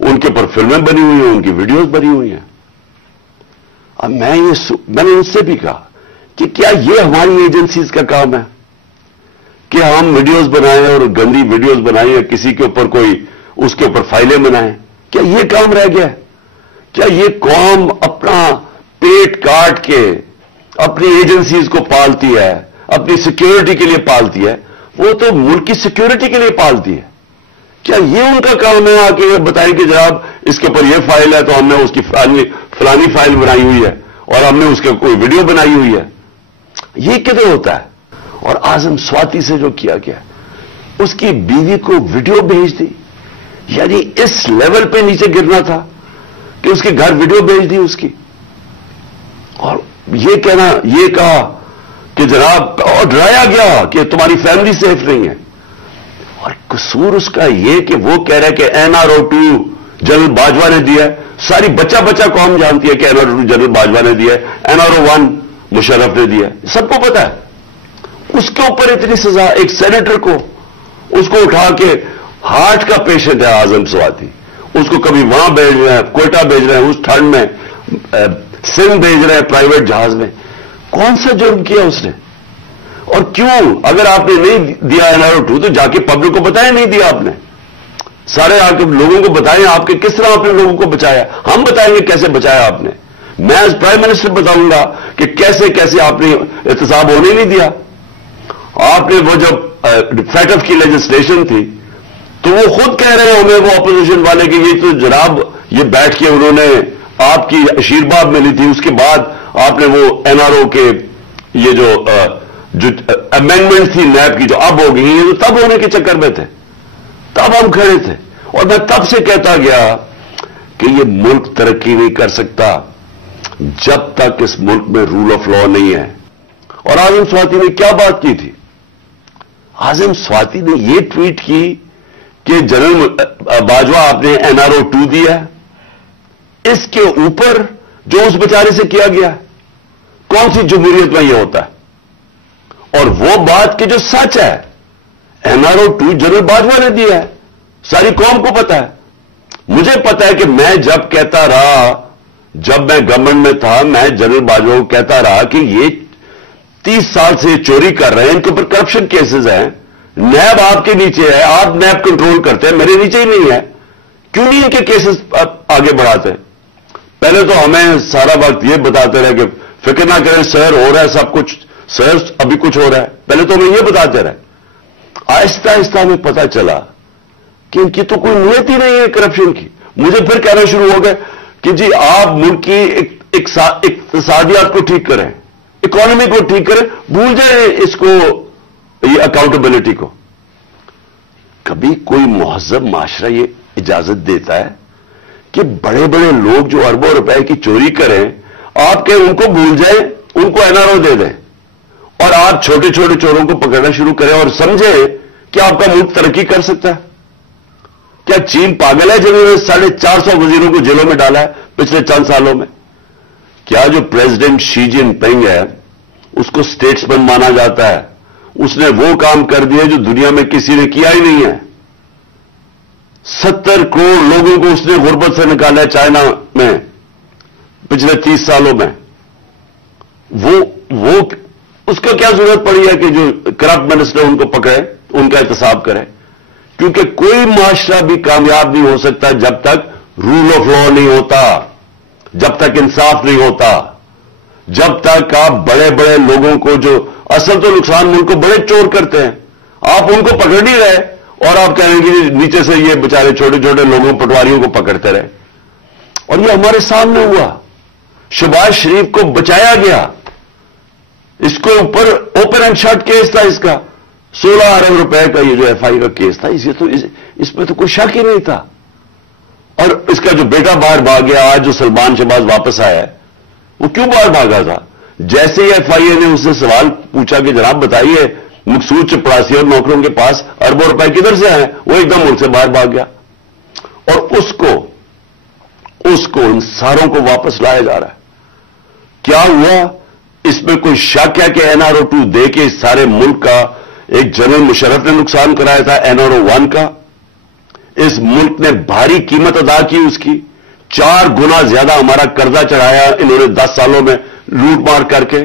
उनके ऊपर फिल्में बनी हुई हैं, उनकी वीडियोस बनी हुई हैं। अब मैंने उनसे भी कहा कि क्या ये हमारी एजेंसीज का काम है कि हम वीडियोस बनाएं और गंदी वीडियोस बनाएं या किसी के ऊपर कोई उसके ऊपर फाइलें बनाएं? क्या ये काम रह गया? क्या ये कौम अपना पेट काट के अपनी एजेंसीज को पालती है, अपनी सिक्योरिटी के लिए पालती है? वो तो मुल्क की सिक्योरिटी के लिए पालती है। क्या ये उनका काम है आके बताएं कि जनाब इसके ऊपर ये फाइल है तो हमने उसकी फलानी फाइल बनाई हुई है और हमने उसके कोई वीडियो बनाई हुई है? ये किधर होता है? और आजम स्वाति से जो किया गया, उसकी बीवी को वीडियो भेज दी, यानी इस लेवल पे नीचे गिरना था कि उसके घर वीडियो भेज दी उसकी, और ये कहा कि जनाब, और डराया गया कि तुम्हारी फैमिली सेफ नहीं है। और कसूर उसका ये कि वो कह रहा है कि NRO-2 जनरल बाजवा ने दिया है। सारी बच्चा कौम जानती है कि NRO-2 जनरल बाजवा ने दिया है, NRO-1 मुशर्रफ ने दिया है, सबको पता है। उसके ऊपर इतनी सजा, एक सेनेटर को उसको उठा के, हार्ट का पेशेंट है आजम स्वाति, उसको कभी वहां भेज रहे हैं, कोयटा भेज रहे हैं, उस ठंड में सिंध भेज रहे हैं प्राइवेट जहाज में। कौन सा जुर्म किया उसने? और क्यों? अगर आपने नहीं दिया NRO-2 तो जाके पब्लिक को बताया नहीं दिया आपने, सारे आके लोगों को बताएं आपके किस तरह आपने लोगों को बचाया। हम बताएंगे कैसे बचाया आपने। मैं एज प्राइम मिनिस्टर बताऊंगा कि कैसे कैसे आपने एहतसाब होने नहीं दिया। आपने वो जब फैटफ की लेजिस्लेशन थी तो वो खुद कह रहे हैं हमें, वो अपोजिशन वाले, कि ये तो जनाब ये बैठ के उन्होंने आपकी आशीर्वाद मिली थी, उसके बाद आपने वो NRO के ये जो अमेंडमेंट थी नैब की जो अब हो गई, ये तो तब होने के चक्कर में थे, तब हम खड़े थे। और मैं तब से कहता गया कि ये मुल्क तरक्की नहीं कर सकता जब तक इस मुल्क में रूल ऑफ लॉ नहीं है। और आजम स्वाति ने क्या बात की थी? आजम स्वाति ने ये ट्वीट की कि जनरल बाजवा आपने NRO-2 दिया, इसके ऊपर जो उस बेचारे से किया गया, कौन सी जमहूरियत में यह होता है? और वो बात कि जो सच है, NRO-2 जनरल बाजवा ने दिया है, सारी कौम को पता है। मुझे पता है कि मैं जब कहता रहा, जब मैं गवर्नमेंट में था, मैं जनरल बाजवा को कहता रहा कि ये 30 साल से चोरी कर रहे हैं, इनके ऊपर करप्शन केसेस हैं, नैब आपके नीचे है, आप नैब कंट्रोल करते हैं, मेरे नीचे ही नहीं है, क्यों नहीं इनके केसेस आगे बढ़ाते? पहले तो हमें सारा वक्त ये बताते रहे कि फिक्र ना करें सर, हो रहा है सब कुछ, सर अभी कुछ हो रहा है। पहले तो हमें ये बताते रहे। आहिस्ता आहिस्ता हमें पता चला कि इनकी तो कोई नीयत ही नहीं है करप्शन की। मुझे फिर कहना शुरू हो गया कि जी आप मुल्क की इक्तिसादियात को ठीक करें, इकोनॉमी को ठीक करें, भूल जाए इसको, ये अकाउंटेबिलिटी को। कभी कोई मुहज़्ज़ब माशरा ये इजाजत देता है कि बड़े बड़े लोग जो अरबों रुपए की चोरी करें, आप कहें उनको भूल जाए, उनको NRO दे दें, और आप छोटे छोटे चोरों को पकड़ना शुरू करें और समझे कि आपका मुल्क तरक्की कर सकता है? क्या चीन पागल है जिन्होंने 450 वजीरों को जेलों में डाला है पिछले चंद सालों में? क्या जो प्रेसिडेंट शी जिनपिंग है उसको स्टेट्समैन माना जाता है, उसने वो काम कर दिया जो दुनिया में किसी ने किया ही नहीं है। 70 करोड़ लोगों को उसने गुर्बत से निकाला है चाइना में पिछले 30 सालों में। वो उसको क्या जरूरत पड़ी है कि जो करप्ट मिनिस्टर उनको पकड़े, उनका एहतसाब करे? क्योंकि कोई माशरा भी कामयाब नहीं हो सकता जब तक रूल ऑफ लॉ नहीं होता, जब तक इंसाफ नहीं होता, जब तक आप बड़े बड़े लोगों को, जो असल तो नुकसान मुल्क को बड़े चोर करते हैं, आप उनको पकड़ नहीं रहे और आप कह रहे हैं कि नीचे से ये बेचारे छोटे छोटे लोगों, पटवारियों को पकड़ते रहे। और ये हमारे सामने हुआ। शहबाज शरीफ को बचाया गया, इसके ऊपर ओपन एंड शट केस था, इसका 16 अरब रुपए का ये जो FI का केस था, इसमें तो कोई शक ही नहीं था। और इसका जो बेटा बाहर भाग गया, आज जो सलमान शहबाज वापस आया है, वो क्यों बाहर भागा था? जैसे ही FIA ने उससे सवाल पूछा कि जनाब बताइए, मकसूद चपरासी और नौकरों के पास अरबों रुपए किधर से आए, वो एकदम मुल्क से बाहर भाग गया। और उसको इन सारों को वापस लाया जा रहा है। क्या हुआ? इसमें कोई शक है कि NRO-2 दे के इस सारे मुल्क का एक जनरल मुशर्रफ ने नुकसान कराया था, NRO-1 का, इस मुल्क ने भारी कीमत अदा की उसकी, 4 गुना ज्यादा हमारा कर्जा चढ़ाया इन्होंने 10 सालों में लूट मार करके।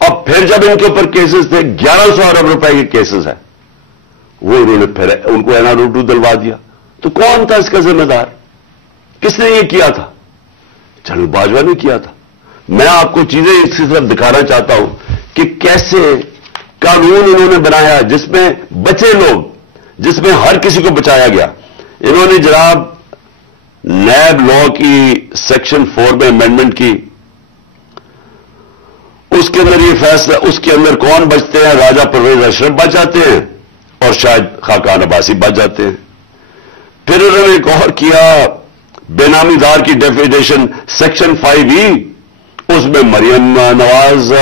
और फिर जब इनके ऊपर केसेस थे, 1100 अरब रुपए के केसेस है, वो इन्होंने फिर उनको NR2 दिलवा दिया। तो कौन था इसका जिम्मेदार? किसने ये किया था? जनरल बाजवा ने किया था। मैं आपको चीजें इसकी तरफ दिखाना चाहता हूं कि कैसे कानून इन्होंने बनाया जिसमें बचे लोग, जिसमें हर किसी को बचाया गया। इन्होंने जनाब नैब लॉ की सेक्शन 4 में अमेंडमेंट की, उसके अंदर ये फैसला, उसके अंदर कौन बचते हैं? राजा परवेज अशरफ बच जाते हैं और शायद खाकान अब्बासी बच जाते हैं। फिर उन्होंने एक और किया, बेनामीदार की डेफिनेशन सेक्शन 5E, उसमें मरियम नवाज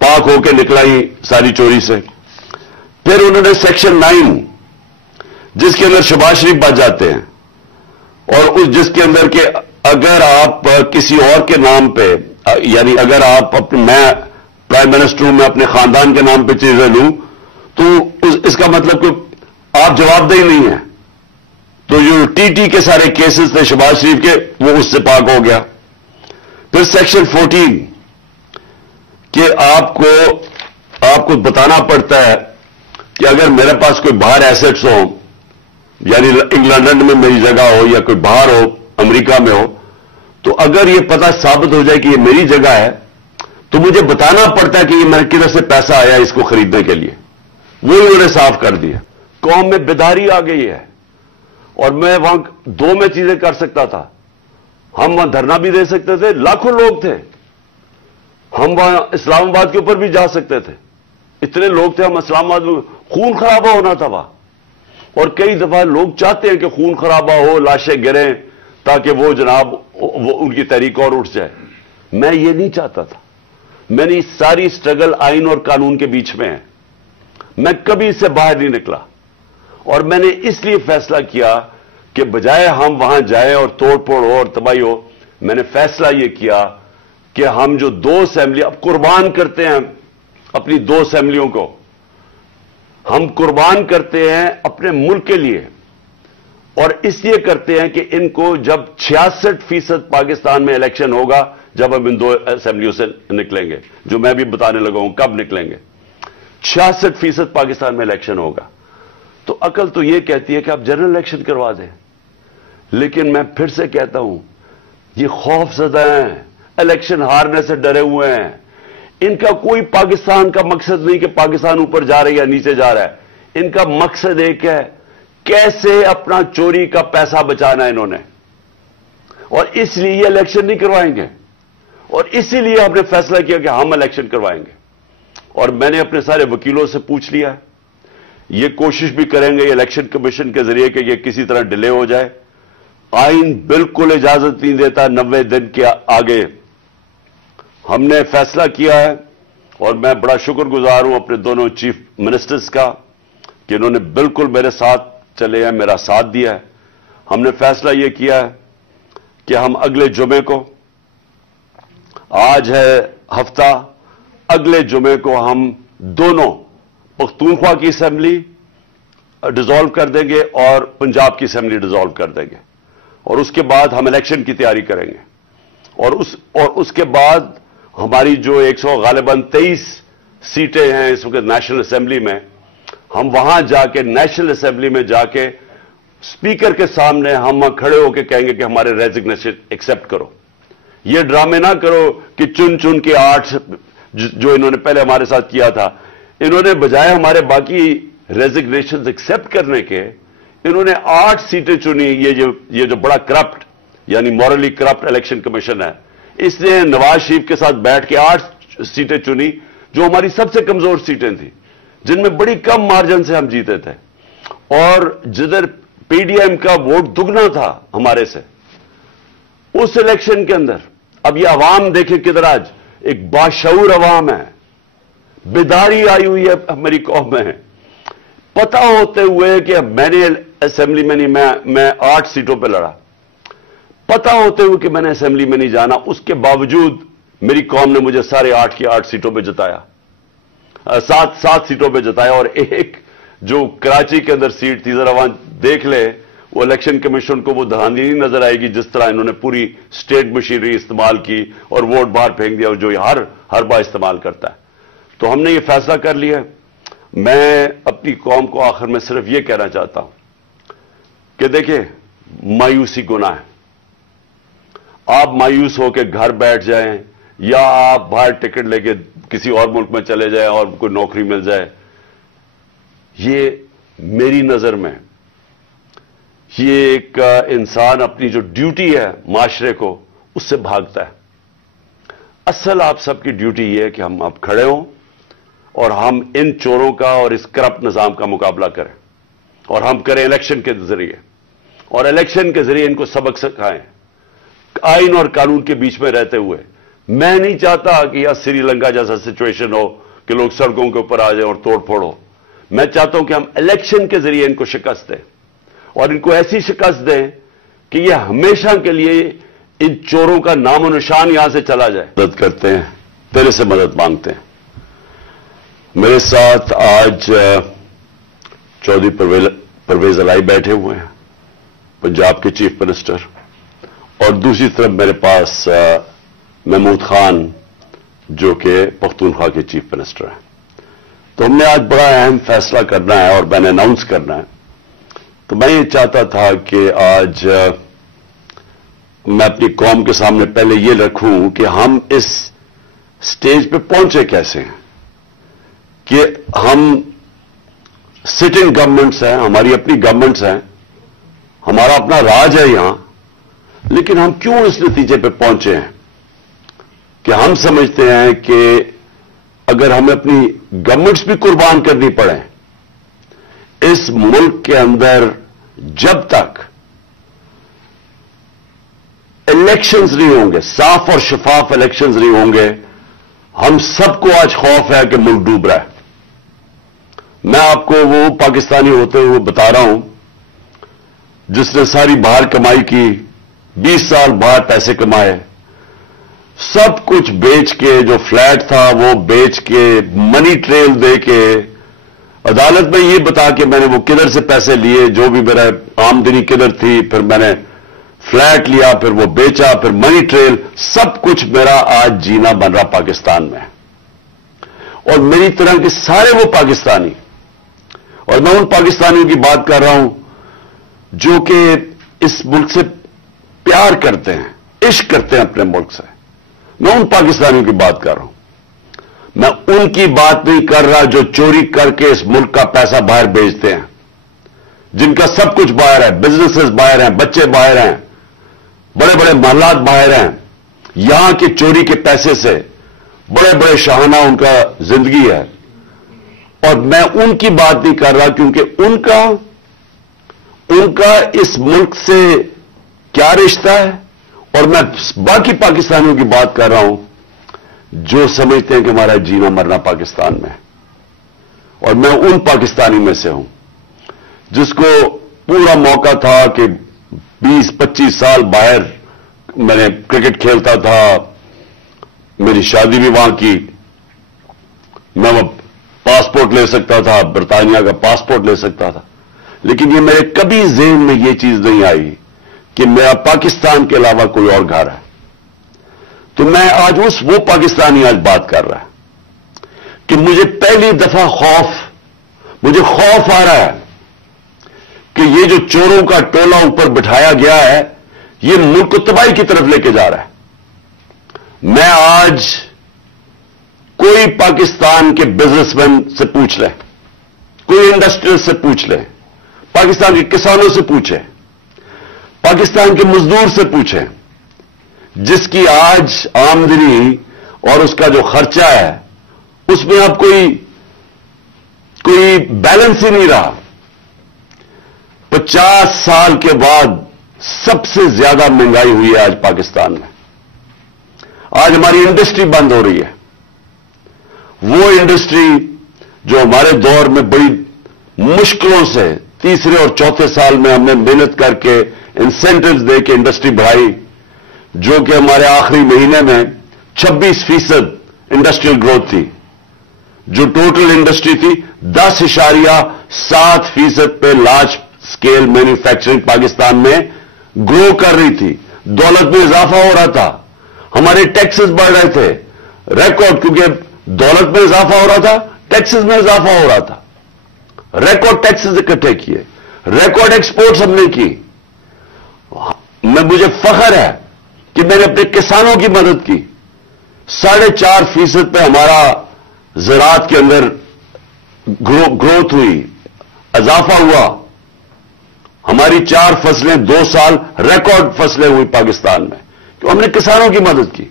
पाक होकर निकलाई सारी चोरी से। फिर उन्होंने सेक्शन 9 जिसके अंदर शहबाज शरीफ बच जाते हैं, और उस जिसके अंदर के अगर आप किसी और के नाम पे, यानी अगर आप मैं प्राइम मिनिस्टर हूं, मैं अपने खानदान के नाम पे चीजें लूं तो इसका मतलब कि आप जवाबदेही नहीं है। तो जो TT के सारे केसेस थे शहबाज शरीफ के, वो उससे पाक हो गया। फिर सेक्शन 14 कि आपको बताना पड़ता है कि अगर मेरे पास कोई बाहर एसेट्स हो, यानी लंदन में मेरी जगह हो या कोई बाहर हो, अमेरिका में हो, तो अगर ये पता साबित हो जाए कि ये मेरी जगह है, तो मुझे बताना पड़ता है कि ये मेरे किधर से पैसा आया इसको खरीदने के लिए। वो उन्होंने साफ कर दिया। कौम में बेदारी आ गई है, और मैं वहां 2 में चीजें कर सकता था। हम वहां धरना भी दे सकते थे, लाखों लोग थे, हम वहां इस्लामाबाद के ऊपर भी जा सकते थे, इतने लोग थे, हम इस्लामाबाद में खून खराबा होना था वहां। और कई दफा लोग चाहते हैं कि खून खराबा हो, लाशें गिरें, ताकि वो जनाब वो उनकी तहरीक और उठ जाए। मैं ये नहीं चाहता था। मैंने सारी स्ट्रगल आइन और कानून के बीच में है, मैं कभी इससे बाहर नहीं निकला। और मैंने इसलिए फैसला किया कि बजाय हम वहां जाएं और तोड़ फोड़ हो और तबाही हो, मैंने फैसला यह किया कि हम जो 2 असेंबली अब कुर्बान करते हैं, अपनी 2 असेंबलियों को हम कुर्बान करते हैं अपने मुल्क के लिए, और इसलिए करते हैं कि इनको जब 66% पाकिस्तान में इलेक्शन होगा, जब हम इन 2 असेंबलियों से निकलेंगे, जो मैं भी बताने लगा हूं कब निकलेंगे, 66% पाकिस्तान में इलेक्शन होगा, तो अकल तो यह कहती है कि आप जनरल इलेक्शन करवा दें। लेकिन मैं फिर से कहता हूं, ये खौफजदा हैं, इलेक्शन हारने से डरे हुए हैं। इनका कोई पाकिस्तान का मकसद नहीं कि पाकिस्तान ऊपर जा रहा है या नीचे जा रहा है। इनका मकसद एक है, कैसे अपना चोरी का पैसा बचाना है इन्होंने, और इसलिए ये इलेक्शन नहीं करवाएंगे। और इसीलिए हमने फैसला किया कि हम इलेक्शन करवाएंगे। और मैंने अपने सारे वकीलों से पूछ लिया है, ये कोशिश भी करेंगे इलेक्शन कमीशन के जरिए कि ये किसी तरह डिले हो जाए। आइन बिल्कुल इजाजत नहीं देता 90 दिन के आगे। हमने फैसला किया है, और मैं बड़ा शुक्रगुजार हूं अपने दोनों चीफ मिनिस्टर्स का कि इन्होंने बिल्कुल मेरे साथ चले हैं, मेरा साथ दिया है। हमने फैसला यह किया है कि हम अगले जुमे को, आज है हफ्ता, अगले जुमे को हम दोनों पख्तूनख्वा की असेंबली डिसॉल्व कर देंगे और पंजाब की असेंबली डिसॉल्व कर देंगे, और उसके बाद हम इलेक्शन की तैयारी करेंगे। और उसके बाद हमारी जो 100 गालिबन 23 सीटें हैं इस वक्त नेशनल असेंबली में, हम वहां जाके नेशनल असेंबली में जाके स्पीकर के सामने हम वहां खड़े होकर कहेंगे कि हमारे रेजिग्नेशन एक्सेप्ट करो। ये ड्रामे ना करो कि चुन चुन के 8 जो इन्होंने पहले हमारे साथ किया था, इन्होंने बजाय हमारे बाकी रेजिग्नेशन एक्सेप्ट करने के, इन्होंने 8 सीटें चुनी। ये जो बड़ा करप्ट, यानी मॉरली करप्ट इलेक्शन कमीशन है, इसने नवाज शरीफ के साथ बैठ के 8 सीटें चुनी, जो हमारी सबसे कमजोर सीटें थी, जिनमें बड़ी कम मार्जिन से हम जीते थे, और जिधर PDM का वोट दुगना था हमारे से उस इलेक्शन के अंदर। अब ये अवाम देखें किधर, आज एक बाशऊर अवाम है, बेदारी आई हुई है मेरी कौम में। पता होते हुए कि मैंने असेंबली में नहीं, मैं 8 सीटों पर लड़ा, पता होते हुए कि मैंने असेंबली में नहीं जाना, उसके बावजूद मेरी कौम ने मुझे सारे 8 की 8 सीटों पर जिताया, 7 सीटों पर जिताया। और एक जो कराची के अंदर सीट थी, जरा वहां देख ले, وہ الیکشن کمیشن کو وہ دھاندلی نہیں نظر آئے گی جس طرح انہوں نے پوری اسٹیٹ مشینری استعمال کی اور ووٹ باہر پھینک دیا جو ہر بار استعمال کرتا ہے. تو ہم نے یہ فیصلہ کر لیا. میں اپنی قوم کو آخر میں صرف یہ کہنا چاہتا ہوں کہ دیکھیں مایوسی گناہ ہے. آپ مایوس ہو کے گھر بیٹھ جائیں یا آپ باہر ٹکٹ لے کے کسی اور ملک میں چلے جائیں اور کوئی نوکری مل جائے, یہ میری نظر میں یہ ایک انسان اپنی جو ڈیوٹی ہے معاشرے کو اس سے بھاگتا ہے. اصل آپ سب کی ڈیوٹی یہ ہے کہ ہم اب کھڑے ہوں اور ہم ان چوروں کا اور اس کرپٹ نظام کا مقابلہ کریں, اور ہم کریں الیکشن کے ذریعے, اور الیکشن کے ذریعے ان کو سبق سکھائیں آئین اور قانون کے بیچ میں رہتے ہوئے. میں نہیں چاہتا کہ یہ سری لنکا جیسا سچویشن ہو کہ لوگ سڑکوں کے اوپر آ جائیں اور توڑ پھوڑ ہو. میں چاہتا ہوں کہ ہم الیکشن کے ذریعے ان کو شکست دیں, اور ان کو ایسی شکست دیں کہ یہ ہمیشہ کے لیے ان چوروں کا نام و نشان یہاں سے چلا جائے. مدد کرتے ہیں, تیرے سے مدد مانگتے ہیں. میرے ساتھ آج چودھری پرویز الائی بیٹھے ہوئے ہیں, پنجاب کے چیف منسٹر, اور دوسری طرف میرے پاس محمود خان جو کہ پختونخوا کے چیف منسٹر ہیں. تو ہم نے آج بڑا اہم فیصلہ کرنا ہے اور میں نے اناؤنس کرنا ہے. تو میں یہ چاہتا تھا کہ آج میں اپنی قوم کے سامنے پہلے یہ رکھوں کہ ہم اس سٹیج پہ پہنچے کیسے ہیں, کہ ہم سٹنگ گورنمنٹس ہیں, ہماری اپنی گورنمنٹس ہیں, ہمارا اپنا راج ہے یہاں, لیکن ہم کیوں اس نتیجے پہ پہنچے ہیں کہ ہم سمجھتے ہیں کہ اگر ہمیں اپنی گورنمنٹس بھی قربان کرنی پڑے اس ملک کے اندر, جب تک الیکشنز نہیں ہوں گے, صاف اور شفاف الیکشنز نہیں ہوں گے, ہم سب کو آج خوف ہے کہ ملک ڈوب رہا ہے. میں آپ کو وہ پاکستانی ہوتے ہوئے بتا رہا ہوں جس نے ساری باہر کمائی کی, 20 سال باہر پیسے کمائے, سب کچھ بیچ کے, جو فلیٹ تھا وہ بیچ کے, منی ٹریل دے کے, عدالت میں یہ بتا کے میں نے وہ کدھر سے پیسے لیے, جو بھی میرا آمدنی کدھر تھی, پھر میں نے فلیٹ لیا, پھر وہ بیچا, پھر منی ٹریل, سب کچھ میرا آج جینا بن رہا پاکستان میں. اور میری طرح کے سارے وہ پاکستانی, اور میں ان پاکستانیوں کی بات کر رہا ہوں جو کہ اس ملک سے پیار کرتے ہیں, عشق کرتے ہیں اپنے ملک سے, میں ان پاکستانیوں کی بات کر رہا ہوں. میں ان کی بات نہیں کر رہا جو چوری کر کے اس ملک کا پیسہ باہر بیچتے ہیں, جن کا سب کچھ باہر ہے, بزنسز باہر ہیں, بچے باہر ہیں, بڑے بڑے محلات باہر ہیں, یہاں کے چوری کے پیسے سے بڑے بڑے شاہانہ ان کا زندگی ہے. اور میں ان کی بات نہیں کر رہا کیونکہ ان کا اس ملک سے کیا رشتہ ہے, اور میں باقی پاکستانیوں کی بات کر رہا ہوں جو سمجھتے ہیں کہ ہمارا جینا مرنا پاکستان میں. اور میں ان پاکستانی میں سے ہوں جس کو پورا موقع تھا کہ 20-25 سال باہر میں نے کرکٹ کھیلتا تھا, میری شادی بھی وہاں کی, میں پاسپورٹ لے سکتا تھا, برطانیہ کا پاسپورٹ لے سکتا تھا, لیکن یہ میرے کبھی ذہن میں یہ چیز نہیں آئی کہ میرا پاکستان کے علاوہ کوئی اور گھر ہے. تو میں آج وہ پاکستانی آج بات کر رہا ہے کہ مجھے پہلی دفعہ مجھے خوف آ رہا ہے کہ یہ جو چوروں کا ٹولہ اوپر بٹھایا گیا ہے یہ ملک کو تباہی کی طرف لے کے جا رہا ہے. میں آج کوئی پاکستان کے بزنس مین سے پوچھ لیں, کوئی انڈسٹریل سے پوچھ لیں, پاکستان کے کسانوں سے پوچھیں, پاکستان کے مزدور سے پوچھیں, جس کی آج آمدنی اور اس کا جو خرچہ ہے اس میں اب کوئی بیلنس ہی نہیں رہا. 50 سال کے بعد سب سے زیادہ مہنگائی ہوئی ہے آج پاکستان میں. آج ہماری انڈسٹری بند ہو رہی ہے, وہ انڈسٹری جو ہمارے دور میں بڑی مشکلوں سے تیسرے اور چوتھے سال میں ہم نے محنت کر کے انسینٹیوز دے کے انڈسٹری بڑھائی, جو کہ ہمارے آخری مہینے میں 26% انڈسٹریل گروتھ تھی, جو ٹوٹل انڈسٹری تھی 10.7% پہ لارج स्केल मैन्युफैक्चरिंग पाकिस्तान में ग्रो कर रही थी, दौलत में इजाफा हो रहा था, हमारे टैक्सेस बढ़ रहे थे, रिकॉर्ड, क्योंकि दौलत में इजाफा हो रहा था, टैक्सेस में इजाफा हो रहा था, रिकॉर्ड टैक्सेस इकट्ठे किए, रिकॉर्ड एक्सपोर्ट्स हमने की। मुझे फख्र है कि मैंने अपने किसानों की मदद की। 4.5% पे हमारा ज़राअत के अंदर ग्रोथ हुई, इजाफा हुआ। हमारी 4 फसलें 2 साल रिकॉर्ड फसलें हुई पाकिस्तान में, तो हमने किसानों की मदद की।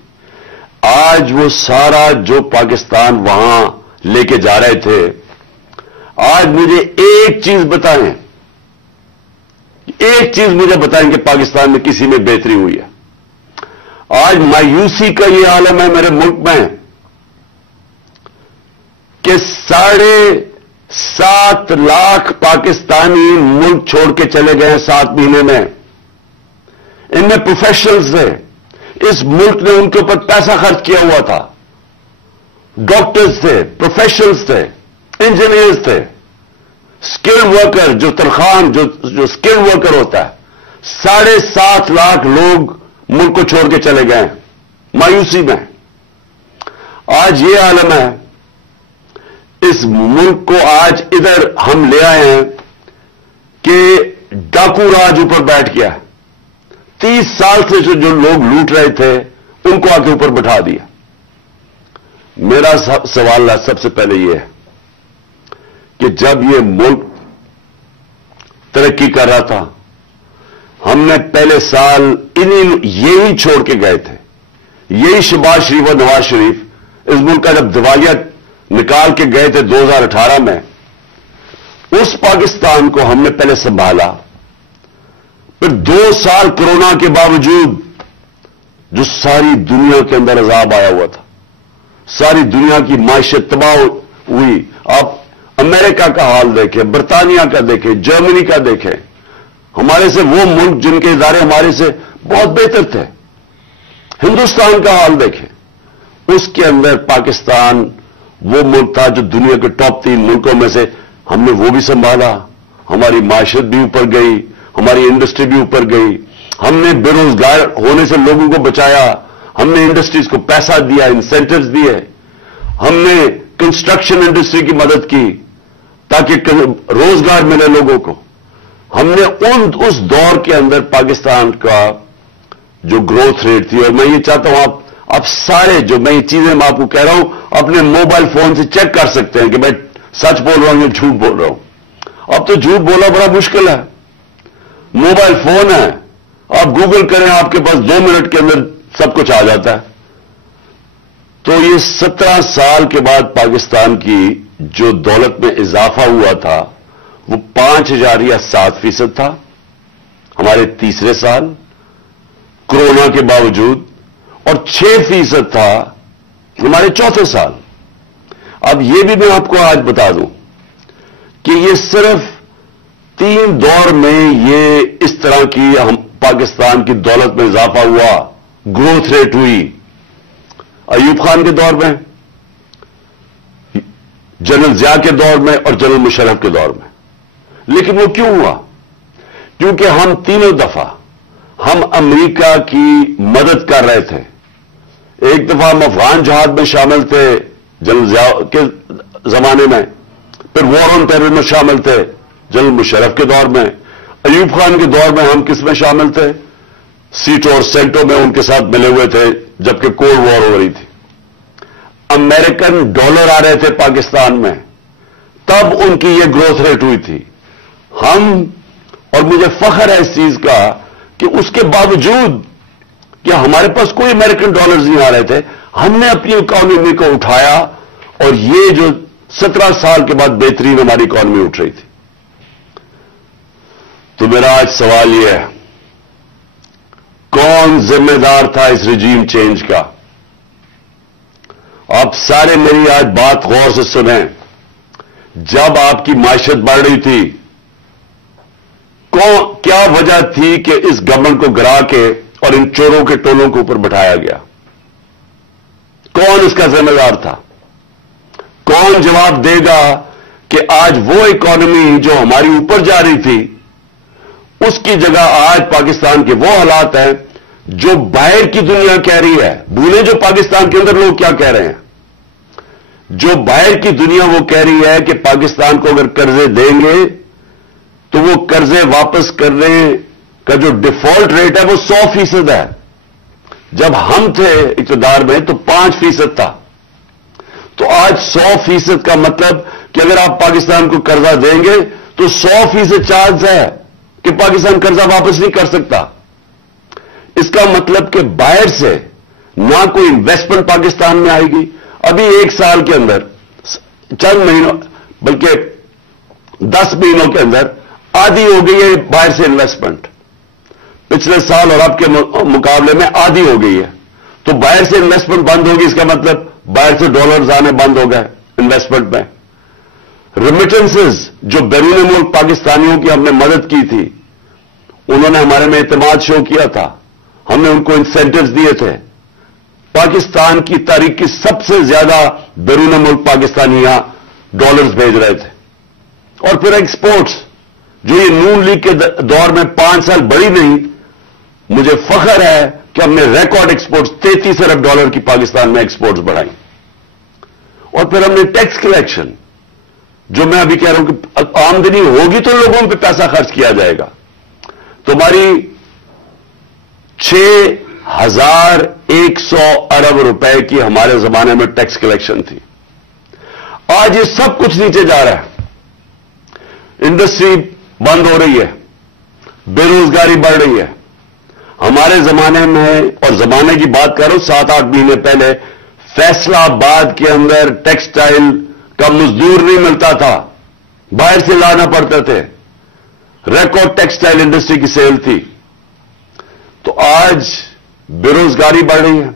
आज वो सारा जो पाकिस्तान वहां लेके जा रहे थे, आज मुझे एक चीज बताएं, एक चीज मुझे बताएं कि पाकिस्तान में किसी में बेहतरी हुई है। आज मायूसी का ये आलम है मेरे मुल्क में कि 7.5 लाख पाकिस्तानी मुल्क छोड़ के चले गए 7 महीने में। इनमें प्रोफेशनल्स थे, इस मुल्क ने उनके ऊपर पैसा खर्च किया हुआ था, डॉक्टर्स थे, प्रोफेशनल्स थे, इंजीनियर्स थे, स्किल्ड वर्कर, जो तरखान जो स्किल्ड वर्कर होता है। 7.5 लाख लोग मुल्क को छोड़ के चले गए मायूसी में। आज ये आलम है, इस मुल्क को आज इधर हम ले आए हैं कि डाकू राज ऊपर बैठ गया। 30 साल से जो लोग लूट रहे थे उनको आके ऊपर बैठा दिया। मेरा सवाल सबसे पहले यह है कि जब ये मुल्क तरक्की कर रहा था, हमने पहले साल यही छोड़ के गए थे, यही शहबाज शरीफ और नवाज शरीफ इस मुल्क का जब दिवालिया निकाल के गए थे 2018 में, उस पाकिस्तान को हमने पहले संभाला। फिर 2 साल कोरोना के बावजूद जो सारी दुनिया के अंदर अजाब आया हुआ था, सारी दुनिया की मायशत तबाह हुई। आप अमेरिका का हाल देखें, बर्तानिया का देखें, जर्मनी का देखें, हमारे से वो मुल्क जिनके इदारे हमारे से बहुत बेहतर थे, हिंदुस्तान का हाल देखें, उसके अंदर पाकिस्तान वो मुल्क था जो दुनिया के टॉप 3 मुल्कों में से हमने वो भी संभाला। हमारी माशरत भी ऊपर गई, हमारी इंडस्ट्री भी ऊपर गई, हमने बेरोजगार होने से लोगों को बचाया, हमने इंडस्ट्रीज को पैसा दिया, इंसेंटिव्स दिए, हमने कंस्ट्रक्शन इंडस्ट्री की मदद की ताकि रोजगार मिले लोगों को। हमने उस दौर के अंदर पाकिस्तान का जो ग्रोथ रेट थी, और मैं ये चाहता हूं आप सारे जो मैं ये चीजें मैं आपको कह रहा हूं अपने मोबाइल फोन से चेक कर सकते हैं कि मैं सच बोल रहा हूं या झूठ बोल रहा हूं। अब तो झूठ बोलना बड़ा मुश्किल है, मोबाइल फोन है, आप गूगल करें, आपके पास 2 मिनट के अंदर सब कुछ आ जाता है। तो ये 17 साल के बाद पाकिस्तान की जो दौलत में इजाफा हुआ था वो 5.7% था हमारे तीसरे साल कोरोना के बावजूद, और 6% था हमारे चौथे साल। अब ये भी मैं आपको आज बता दूं कि ये सिर्फ 3 दौर में ये इस तरह की हम पाकिस्तान की दौलत में इजाफा हुआ, ग्रोथ रेट हुई। अयूब खान के दौर में, जनरल जिया के दौर में और जनरल मुशर्रफ के दौर में। लेकिन वो क्यों हुआ? क्योंकि हम तीनों दफा हम अमेरिका की मदद कर रहे थे। एक दफा हम अफगान जहाद में शामिल थे जनरल जिया के जमाने में, फिर वॉर ऑन टेरर में शामिल थे जनरल मुशर्रफ के दौर में, अयूब खान के दौर में हम किस में शामिल थे? सीटों और सेंटों में उनके साथ मिले हुए थे जबकि कोल्ड वॉर हो रही थी। अमेरिकन डॉलर आ रहे थे पाकिस्तान में, तब उनकी ये ग्रोथ रेट हुई थी। और मुझे फख्र है इस चीज का कि उसके बावजूद कि हमारे पास कोई अमेरिकन डॉलर्स नहीं आ रहे थे, हमने अपनी इकोनॉमी को उठाया, और ये जो 17 साल के बाद बेहतरीन हमारी इकोनॉमी उठ रही थी। तो मेरा आज सवाल यह है, कौन जिम्मेदार था इस रिजीम चेंज का? आप सारे मेरी आज बात गौर से सुनें। जब आपकी माशरत बढ़ रही थी, क्या वजह थी कि इस गवर्नमेंट को गिरा के और इन चोरों के टोलों के ऊपर बैठाया गया? कौन इसका जिम्मेदार था? कौन जवाब देगा कि आज वो इकोनॉमी जो हमारी ऊपर जा रही थी, اس کی جگہ آج پاکستان کے وہ حالات ہیں جو باہر کی دنیا کہہ رہی ہے. بھولے جو پاکستان کے اندر لوگ کیا کہہ رہے ہیں. جو باہر کی دنیا وہ کہہ رہی ہے کہ پاکستان کو اگر قرضے دیں گے تو وہ قرضے واپس کرنے کا جو ڈیفالٹ ریٹ ہے وہ 100% ہے. جب ہم تھے اقتدار میں تو 5% تھا. تو آج 100% کا مطلب کہ اگر آپ پاکستان کو قرضہ دیں گے تو 100% چانس ہے کہ پاکستان قرضہ واپس نہیں کر سکتا. اس کا مطلب کہ باہر سے نہ کوئی انویسٹمنٹ پاکستان میں آئے گی. ابھی 1 سال کے اندر چند مہینوں بلکہ 10 مہینوں کے اندر آدھی ہو گئی ہے باہر سے انویسٹمنٹ. پچھلے سال اور اب کے مقابلے میں آدھی ہو گئی ہے. تو باہر سے انویسٹمنٹ بند ہوگی, اس کا مطلب باہر سے ڈالرز آنے بند ہو گئے انویسٹمنٹ میں. ریمیٹنسز جو بیرون ملک پاکستانیوں کی ہم نے مدد کی تھی, انہوں نے ہمارے میں اعتماد شو کیا تھا, ہم نے ان کو انسینٹوز دیے تھے. پاکستان کی تاریخ کی سب سے زیادہ بیرون ملک پاکستانی یہاں ڈالرز بھیج رہے تھے. اور پھر ایکسپورٹس جو یہ نون لیگ کے دور میں 5 سال بڑھی نہیں, مجھے فخر ہے کہ ہم نے ریکارڈ ایکسپورٹس $33 ارب کی پاکستان میں ایکسپورٹس بڑھائی. اور پھر ہم نے ٹیکس کلیکشن, جو میں ابھی کہہ رہا ہوں کہ آمدنی ہوگی تو لوگوں پہ پیسہ خرچ کیا جائے گا. تمہاری 6,100 ارب روپے کی ہمارے زمانے میں ٹیکس کلیکشن تھی. آج یہ سب کچھ نیچے جا رہا ہے. انڈسٹری بند ہو رہی ہے, بے روزگاری بڑھ رہی ہے. ہمارے زمانے میں, اور زمانے کی بات کر رہا ہوں 7-8 مہینے پہلے, فیصلہ آباد کے اندر ٹیکسٹائل کا مزدور نہیں ملتا تھا, باہر سے لانا پڑتے تھے. ریکارڈ ٹیکسٹائل انڈسٹری کی سیل تھی. تو آج بے روزگاری بڑھ رہی ہے.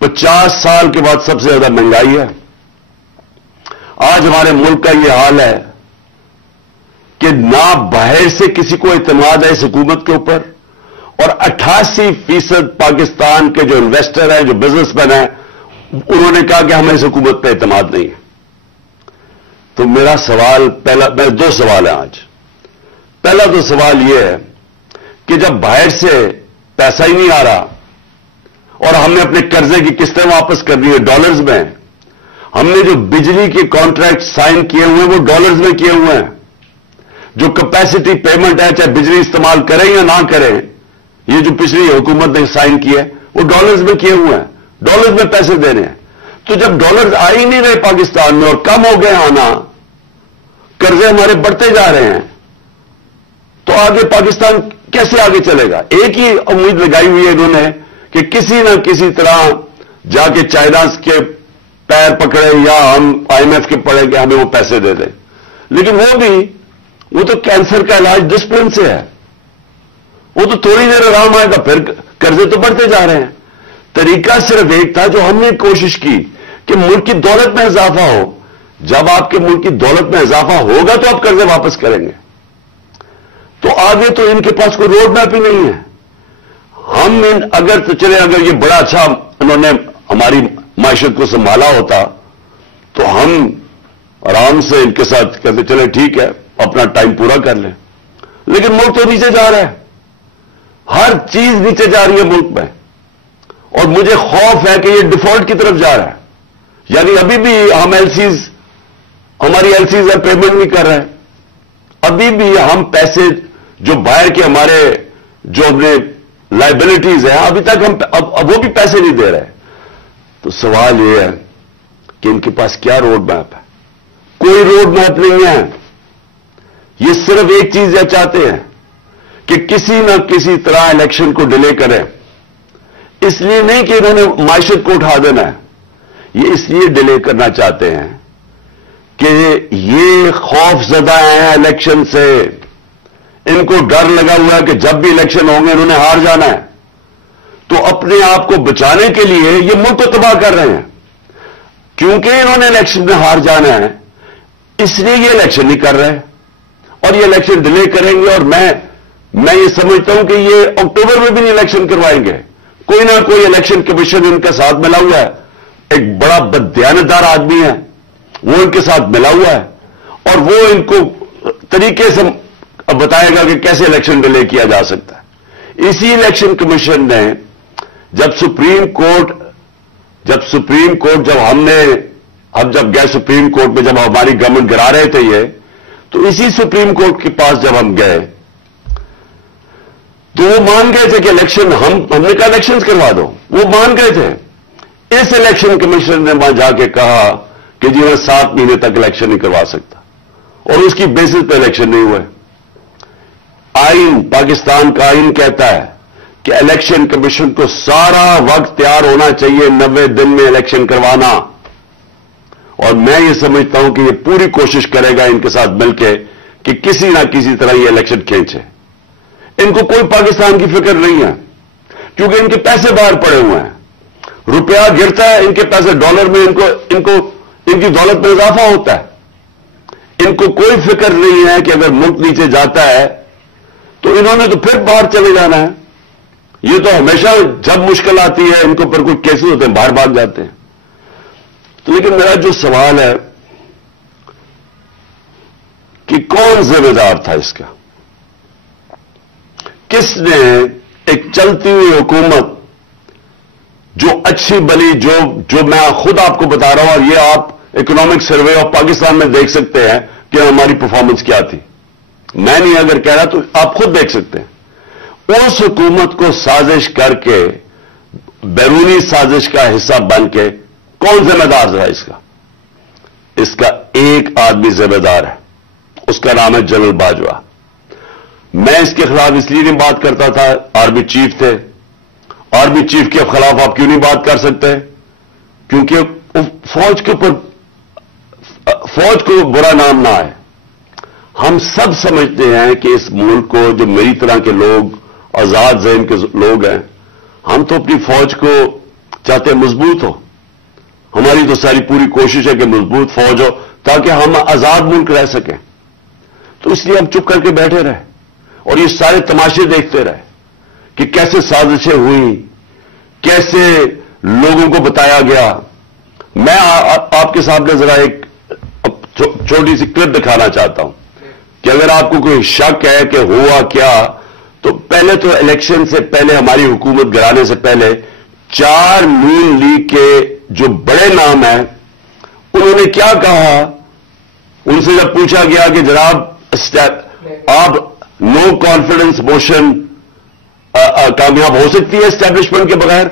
50 سال کے بعد سب سے زیادہ مہنگائی ہے. آج ہمارے ملک کا یہ حال ہے کہ نہ باہر سے کسی کو اعتماد ہے اس حکومت کے اوپر, اور 88% پاکستان کے جو انویسٹر ہیں, جو بزنس مین ہیں, انہوں نے کہا کہ ہمیں اس حکومت پہ اعتماد نہیں ہے. تو میرا سوال میرے 2 سوال ہیں آج. پہلا تو سوال یہ ہے کہ جب باہر سے پیسہ ہی نہیں آ رہا اور ہم نے اپنے قرضے کی قسطیں واپس کرنی ہے ڈالرز میں, ہم نے جو بجلی کے کانٹریکٹ سائن کیے ہوئے ہیں وہ ڈالرز میں کیے ہوئے ہیں. جو کیپیسٹی پیمنٹ ہے, چاہے بجلی استعمال کریں یا نہ کریں, یہ جو پچھلی حکومت نے سائن کیے وہ ڈالرز میں کیے ہوئے ہیں, ڈالرز میں پیسے دینے ہیں. تو جب ڈالرز آ ہی نہیں رہے پاکستان میں اور کم ہو گئے آنا, قرضے ہمارے بڑھتے جا رہے ہیں, تو آگے پاکستان کیسے آگے چلے گا؟ ایک ہی امید لگائی ہوئی ہے انہوں نے کہ کسی نہ کسی طرح جا کے چائنا کے پیر پکڑے یا ہم IMF کے پڑے کہ ہمیں وہ پیسے دے دیں. لیکن وہ تو کینسر کا علاج ڈسپلن سے ہے. وہ تو تھوڑی دیر آرام آئے گا, پھر قرضے تو بڑھتے جا رہے ہیں. طریقہ صرف ایک تھا جو ہم نے کوشش کی کہ ملک کی دولت میں اضافہ ہو. جب آپ کے ملک کی دولت میں اضافہ ہوگا تو آپ قرضے واپس کریں گے. تو آگے تو ان کے پاس کوئی روڈ میپ ہی نہیں ہے. ہم اگر یہ بڑا اچھا انہوں نے ہماری معیشت کو سنبھالا ہوتا تو ہم آرام سے ان کے ساتھ کہتے چلے ٹھیک ہے اپنا ٹائم پورا کر لیں. لیکن ملک تو نیچے جا رہا ہے, ہر چیز نیچے جا رہی ہے ملک میں, اور مجھے خوف ہے کہ یہ ڈیفالٹ کی طرف جا رہا ہے. یعنی ابھی بھی ہم ہماری ایلسیز ہے پیمنٹ نہیں کر رہے. ابھی بھی ہم پیسے جو باہر کے ہمارے جو اپنے لائبلٹیز ہیں ابھی تک ہم اب وہ بھی پیسے نہیں دے رہے. تو سوال یہ ہے کہ ان کے پاس کیا روڈ میپ ہے؟ کوئی روڈ میپ نہیں ہے. یہ صرف ایک چیز یہ چاہتے ہیں کہ کسی نہ کسی طرح الیکشن کو ڈیلے کریں. اس لیے نہیں کہ انہوں نے معیشت کو اٹھا دینا ہے, یہ اس لیے ڈیلے کرنا چاہتے ہیں کہ یہ خوف زدہ ہیں الیکشن سے. ان کو ڈر لگا ہوا ہے کہ جب بھی الیکشن ہوں گے انہوں نے ہار جانا ہے. تو اپنے آپ کو بچانے کے لیے یہ ملک کو تباہ کر رہے ہیں. کیونکہ انہوں نے الیکشن میں ہار جانا ہے اس لیے یہ الیکشن نہیں کر رہے, اور یہ الیکشن ڈیلے کریں گے. اور میں یہ سمجھتا ہوں کہ یہ اکتوبر میں بھی نہیں الیکشن کروائیں گے. کوئی نہ کوئی الیکشن کمیشن ان کا ساتھ ملا ہوا ہے, ایک بڑا بددیانتدار آدمی ہے وہ ان کے ساتھ ملا ہوا ہے, اور وہ ان کو طریقے سے अब बताएगा कि कैसे इलेक्शन डिले किया जा सकता है। इसी इलेक्शन कमीशन ने जब सुप्रीम कोर्ट जब गए सुप्रीम कोर्ट में, जब हमारी गवर्नमेंट गिरा रहे थे ये, तो इसी सुप्रीम कोर्ट के पास जब हम गए तो वो मान गए थे कि इलेक्शन हमने कहा इलेक्शंस करवा दो, वो मान गए थे। इस इलेक्शन कमीशन ने वहां जाके कहा कि जी मैं 7 महीने तक इलेक्शन नहीं करवा सकता, और उसकी बेसिस पे इलेक्शन नहीं हुए। आइन, पाकिस्तान का आइन कहता है कि इलेक्शन कमीशन को सारा वक्त तैयार होना चाहिए 90 दिन में इलेक्शन करवाना, और मैं ये समझता हूं कि ये पूरी कोशिश करेगा इनके साथ मिलकर कि किसी ना किसी तरह ये इलेक्शन खींचे। इनको कोई पाकिस्तान की फिक्र नहीं है, क्योंकि इनके पैसे बाहर पड़े हुए हैं, रुपया गिरता है, इनके पैसे डॉलर में, इनकी दौलत में इजाफा होता है। इनको कोई फिक्र नहीं है कि अगर मुल्क नीचे जाता है तो इन्होंने तो फिर बाहर चले जाना है। ये तो हमेशा जब मुश्किल आती है इनको पर कोई केसेस होते हैं, बाहर भाग जाते हैं। तो लेकिन मेरा जो सवाल है कि कौन जिम्मेदार था इसका? किसने एक चलती हुई हुकूमत जो अच्छी भली, जो मैं खुद आपको बता रहा हूं, और ये आप इकोनॉमिक सर्वे ऑफ पाकिस्तान में देख सकते हैं कि हमारी परफॉर्मेंस क्या थी। मैं नहीं अगर कह रहा तो आप खुद देख सकते हैं। उस हुकूमत को साजिश करके, बैरूनी साजिश का हिस्सा बन के कौन जिम्मेदार रहा इसका? इसका एक आदमी जिम्मेदार है, उसका नाम है जनरल बाजवा। मैं इसके खिलाफ इसलिए नहीं बात करता था, आर्मी चीफ थे। आर्मी चीफ के खिलाफ आप क्यों नहीं बात कर सकते? क्योंकि फौज के ऊपर, फौज को बुरा नाम ना आए। हम सब समझते हैं कि इस मुल्क को, जो मेरी तरह के लोग, आजाद ज़हन के लोग हैं, हम तो अपनी फौज को चाहते हैं मजबूत हो। हमारी तो सारी पूरी कोशिश है कि मजबूत फौज हो ताकि हम आजाद मुल्क रह सकें। तो इसलिए हम चुप करके बैठे रहे और ये सारे तमाशे देखते रहे कि कैसे साजिशें हुई, कैसे लोगों को बताया गया। मैं आपके सामने जरा एक छोटी सी क्लिप दिखाना चाहता हूं कि अगर आपको कोई शक है कि हुआ क्या, तो पहले तो इलेक्शन से पहले, हमारी हुकूमत गिराने से पहले, 4 नून लीग के जो बड़े नाम हैं उन्होंने क्या कहा? उनसे जब पूछा गया कि जनाब आप नो कॉन्फिडेंस मोशन कामयाब हो सकती है एस्टैब्लिशमेंट के बगैर,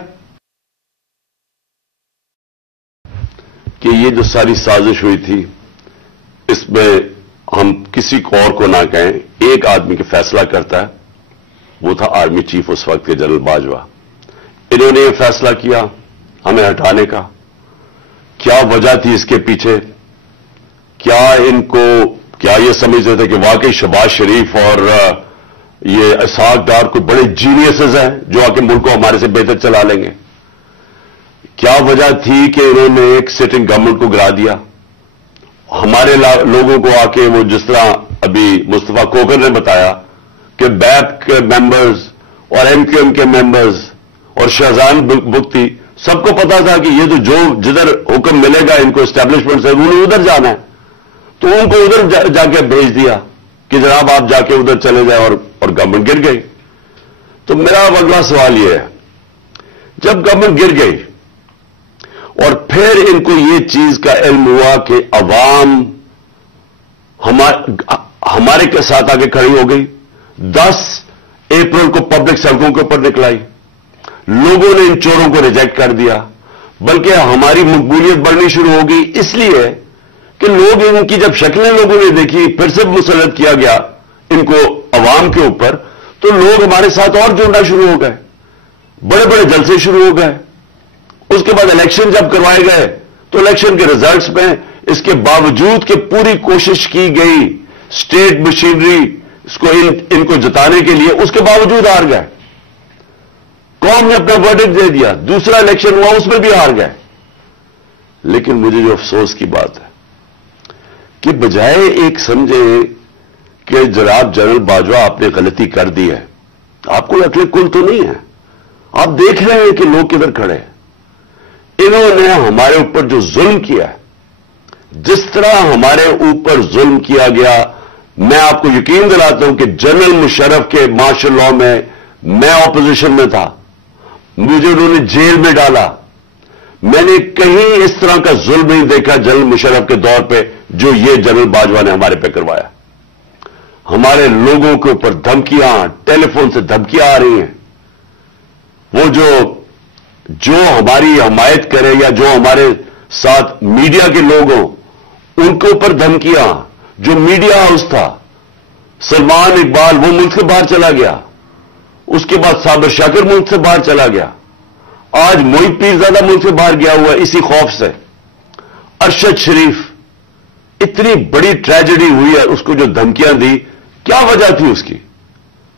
कि ये जो सारी साजिश हुई थी इसमें हम किसी को और को ना कहें, एक आदमी का फैसला करता है, वो था आर्मी चीफ उस वक्त के जनरल बाजवा। इन्होंने ये फैसला किया हमें हटाने का। क्या वजह थी इसके पीछे? क्या ये समझते थे कि वाकई शहबाज शरीफ और ये इसहाक डार कोई बड़े जीनियसेस हैं जो आके मुल्क को हमारे से बेहतर चला लेंगे? क्या वजह थी कि इन्होंने एक सिटिंग गवर्नमेंट को गिरा दिया? हमारे लोगों को आके, वो जिस तरह अभी मुस्तफा कोकर ने बताया कि बैप के मेंबर्स और एमक्यूएम के मेंबर्स और शहजान बुख्ती, सबको पता था कि ये तो जो जिधर हुक्म मिलेगा इनको एस्टैब्लिशमेंट से, उन्होंने उधर जाना है, तो उनको उधर जाके भेज दिया कि जनाब आप जाके उधर चले जाए, और गवर्नमेंट गिर गई। तो मेरा अगला सवाल यह है, जब गवर्नमेंट गिर गई और फिर इनको ये चीज का इल्म हुआ कि अवाम हमारे के साथ आगे खड़ी हो गई, 10 अप्रैल को पब्लिक सड़कों के ऊपर निकलाई, लोगों ने इन चोरों को रिजेक्ट कर दिया, बल्कि हमारी मकबूलियत बढ़नी शुरू हो गई, इसलिए कि लोग इनकी जब शक्लें लोगों ने देखी, फिर से मुसल्लत किया गया इनको अवाम के ऊपर, तो लोग हमारे साथ और जुड़ना शुरू हो गए, बड़े बड़े जलसे शुरू हो गए। उसके बाद इलेक्शन जब करवाए गए तो इलेक्शन के रिजल्ट्स में इसके बावजूद कि पूरी कोशिश की गई स्टेट मशीनरी इसको इनको जिताने के लिए, उसके बावजूद हार गए। कौम ने अपना वर्डिक्ट दे दिया, दूसरा इलेक्शन हुआ उसमें भी हार गए। लेकिन मुझे जो अफसोस की बात है कि बजाय एक समझे कि जनाब जनरल बाजवा आपने गलती कर दी है, आपको अकल कुल तो नहीं है, आप देख रहे हैं कि लोग किधर खड़े हैं। इन्होंने हमारे ऊपर जो जुल्म किया है, जिस तरह हमारे ऊपर जुल्म किया गया मैं आपको यकीन दिलाता हूं कि जनरल मुशर्रफ के मार्शल लॉ में मैं ऑपोजिशन में था, मुझे उन्होंने जेल में डाला। मैंने कहीं इस तरह का जुल्म नहीं देखा जनरल मुशर्रफ के दौर पे जो ये जनरल बाजवा ने हमारे पे करवाया। हमारे लोगों के ऊपर धमकियां, टेलीफोन से धमकियां आ रही हैं। वो जो हमारी हमायत करे या जो हमारे साथ मीडिया के लोग हों, उनके ऊपर धमकियां। जो मीडिया हाउस था, सलमान इकबाल वो मुल्क से बाहर चला गया, उसके बाद साबिर शाकिर मुल्क से बाहर चला गया, आज मोहित पीरजादा मुल्क से बाहर गया हुआ इसी खौफ से। अरशद शरीफ, इतनी बड़ी ट्रेजेडी हुई है, उसको जो धमकियां दी, क्या वजह थी उसकी?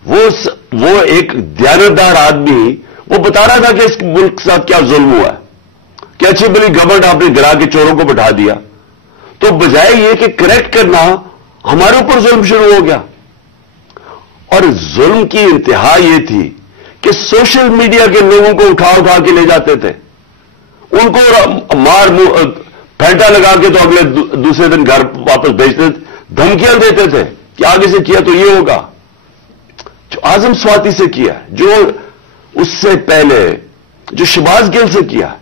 वो एक दयानतदार आदमी, वो बता रहा था कि इस मुल्क के साथ क्या जुल्म हुआ है, कि अच्छी बड़ी गवर्नमेंट आपने गिरा के चोरों को बैठा दिया। तो बजाय ये कि करेक्ट करना, हमारे ऊपर जुल्म शुरू हो गया। और जुल्म की इंतहा ये थी कि सोशल मीडिया के लोगों को उठा उठा के ले जाते थे, उनको मार फेंटा लगा के तो अगले दूसरे दिन घर वापस भेजते, धमकियां देते थे कि आगे से किया तो ये होगा। जो आजम स्वाति से किया, जो उससे पहले जो शहबाज गिल से किया,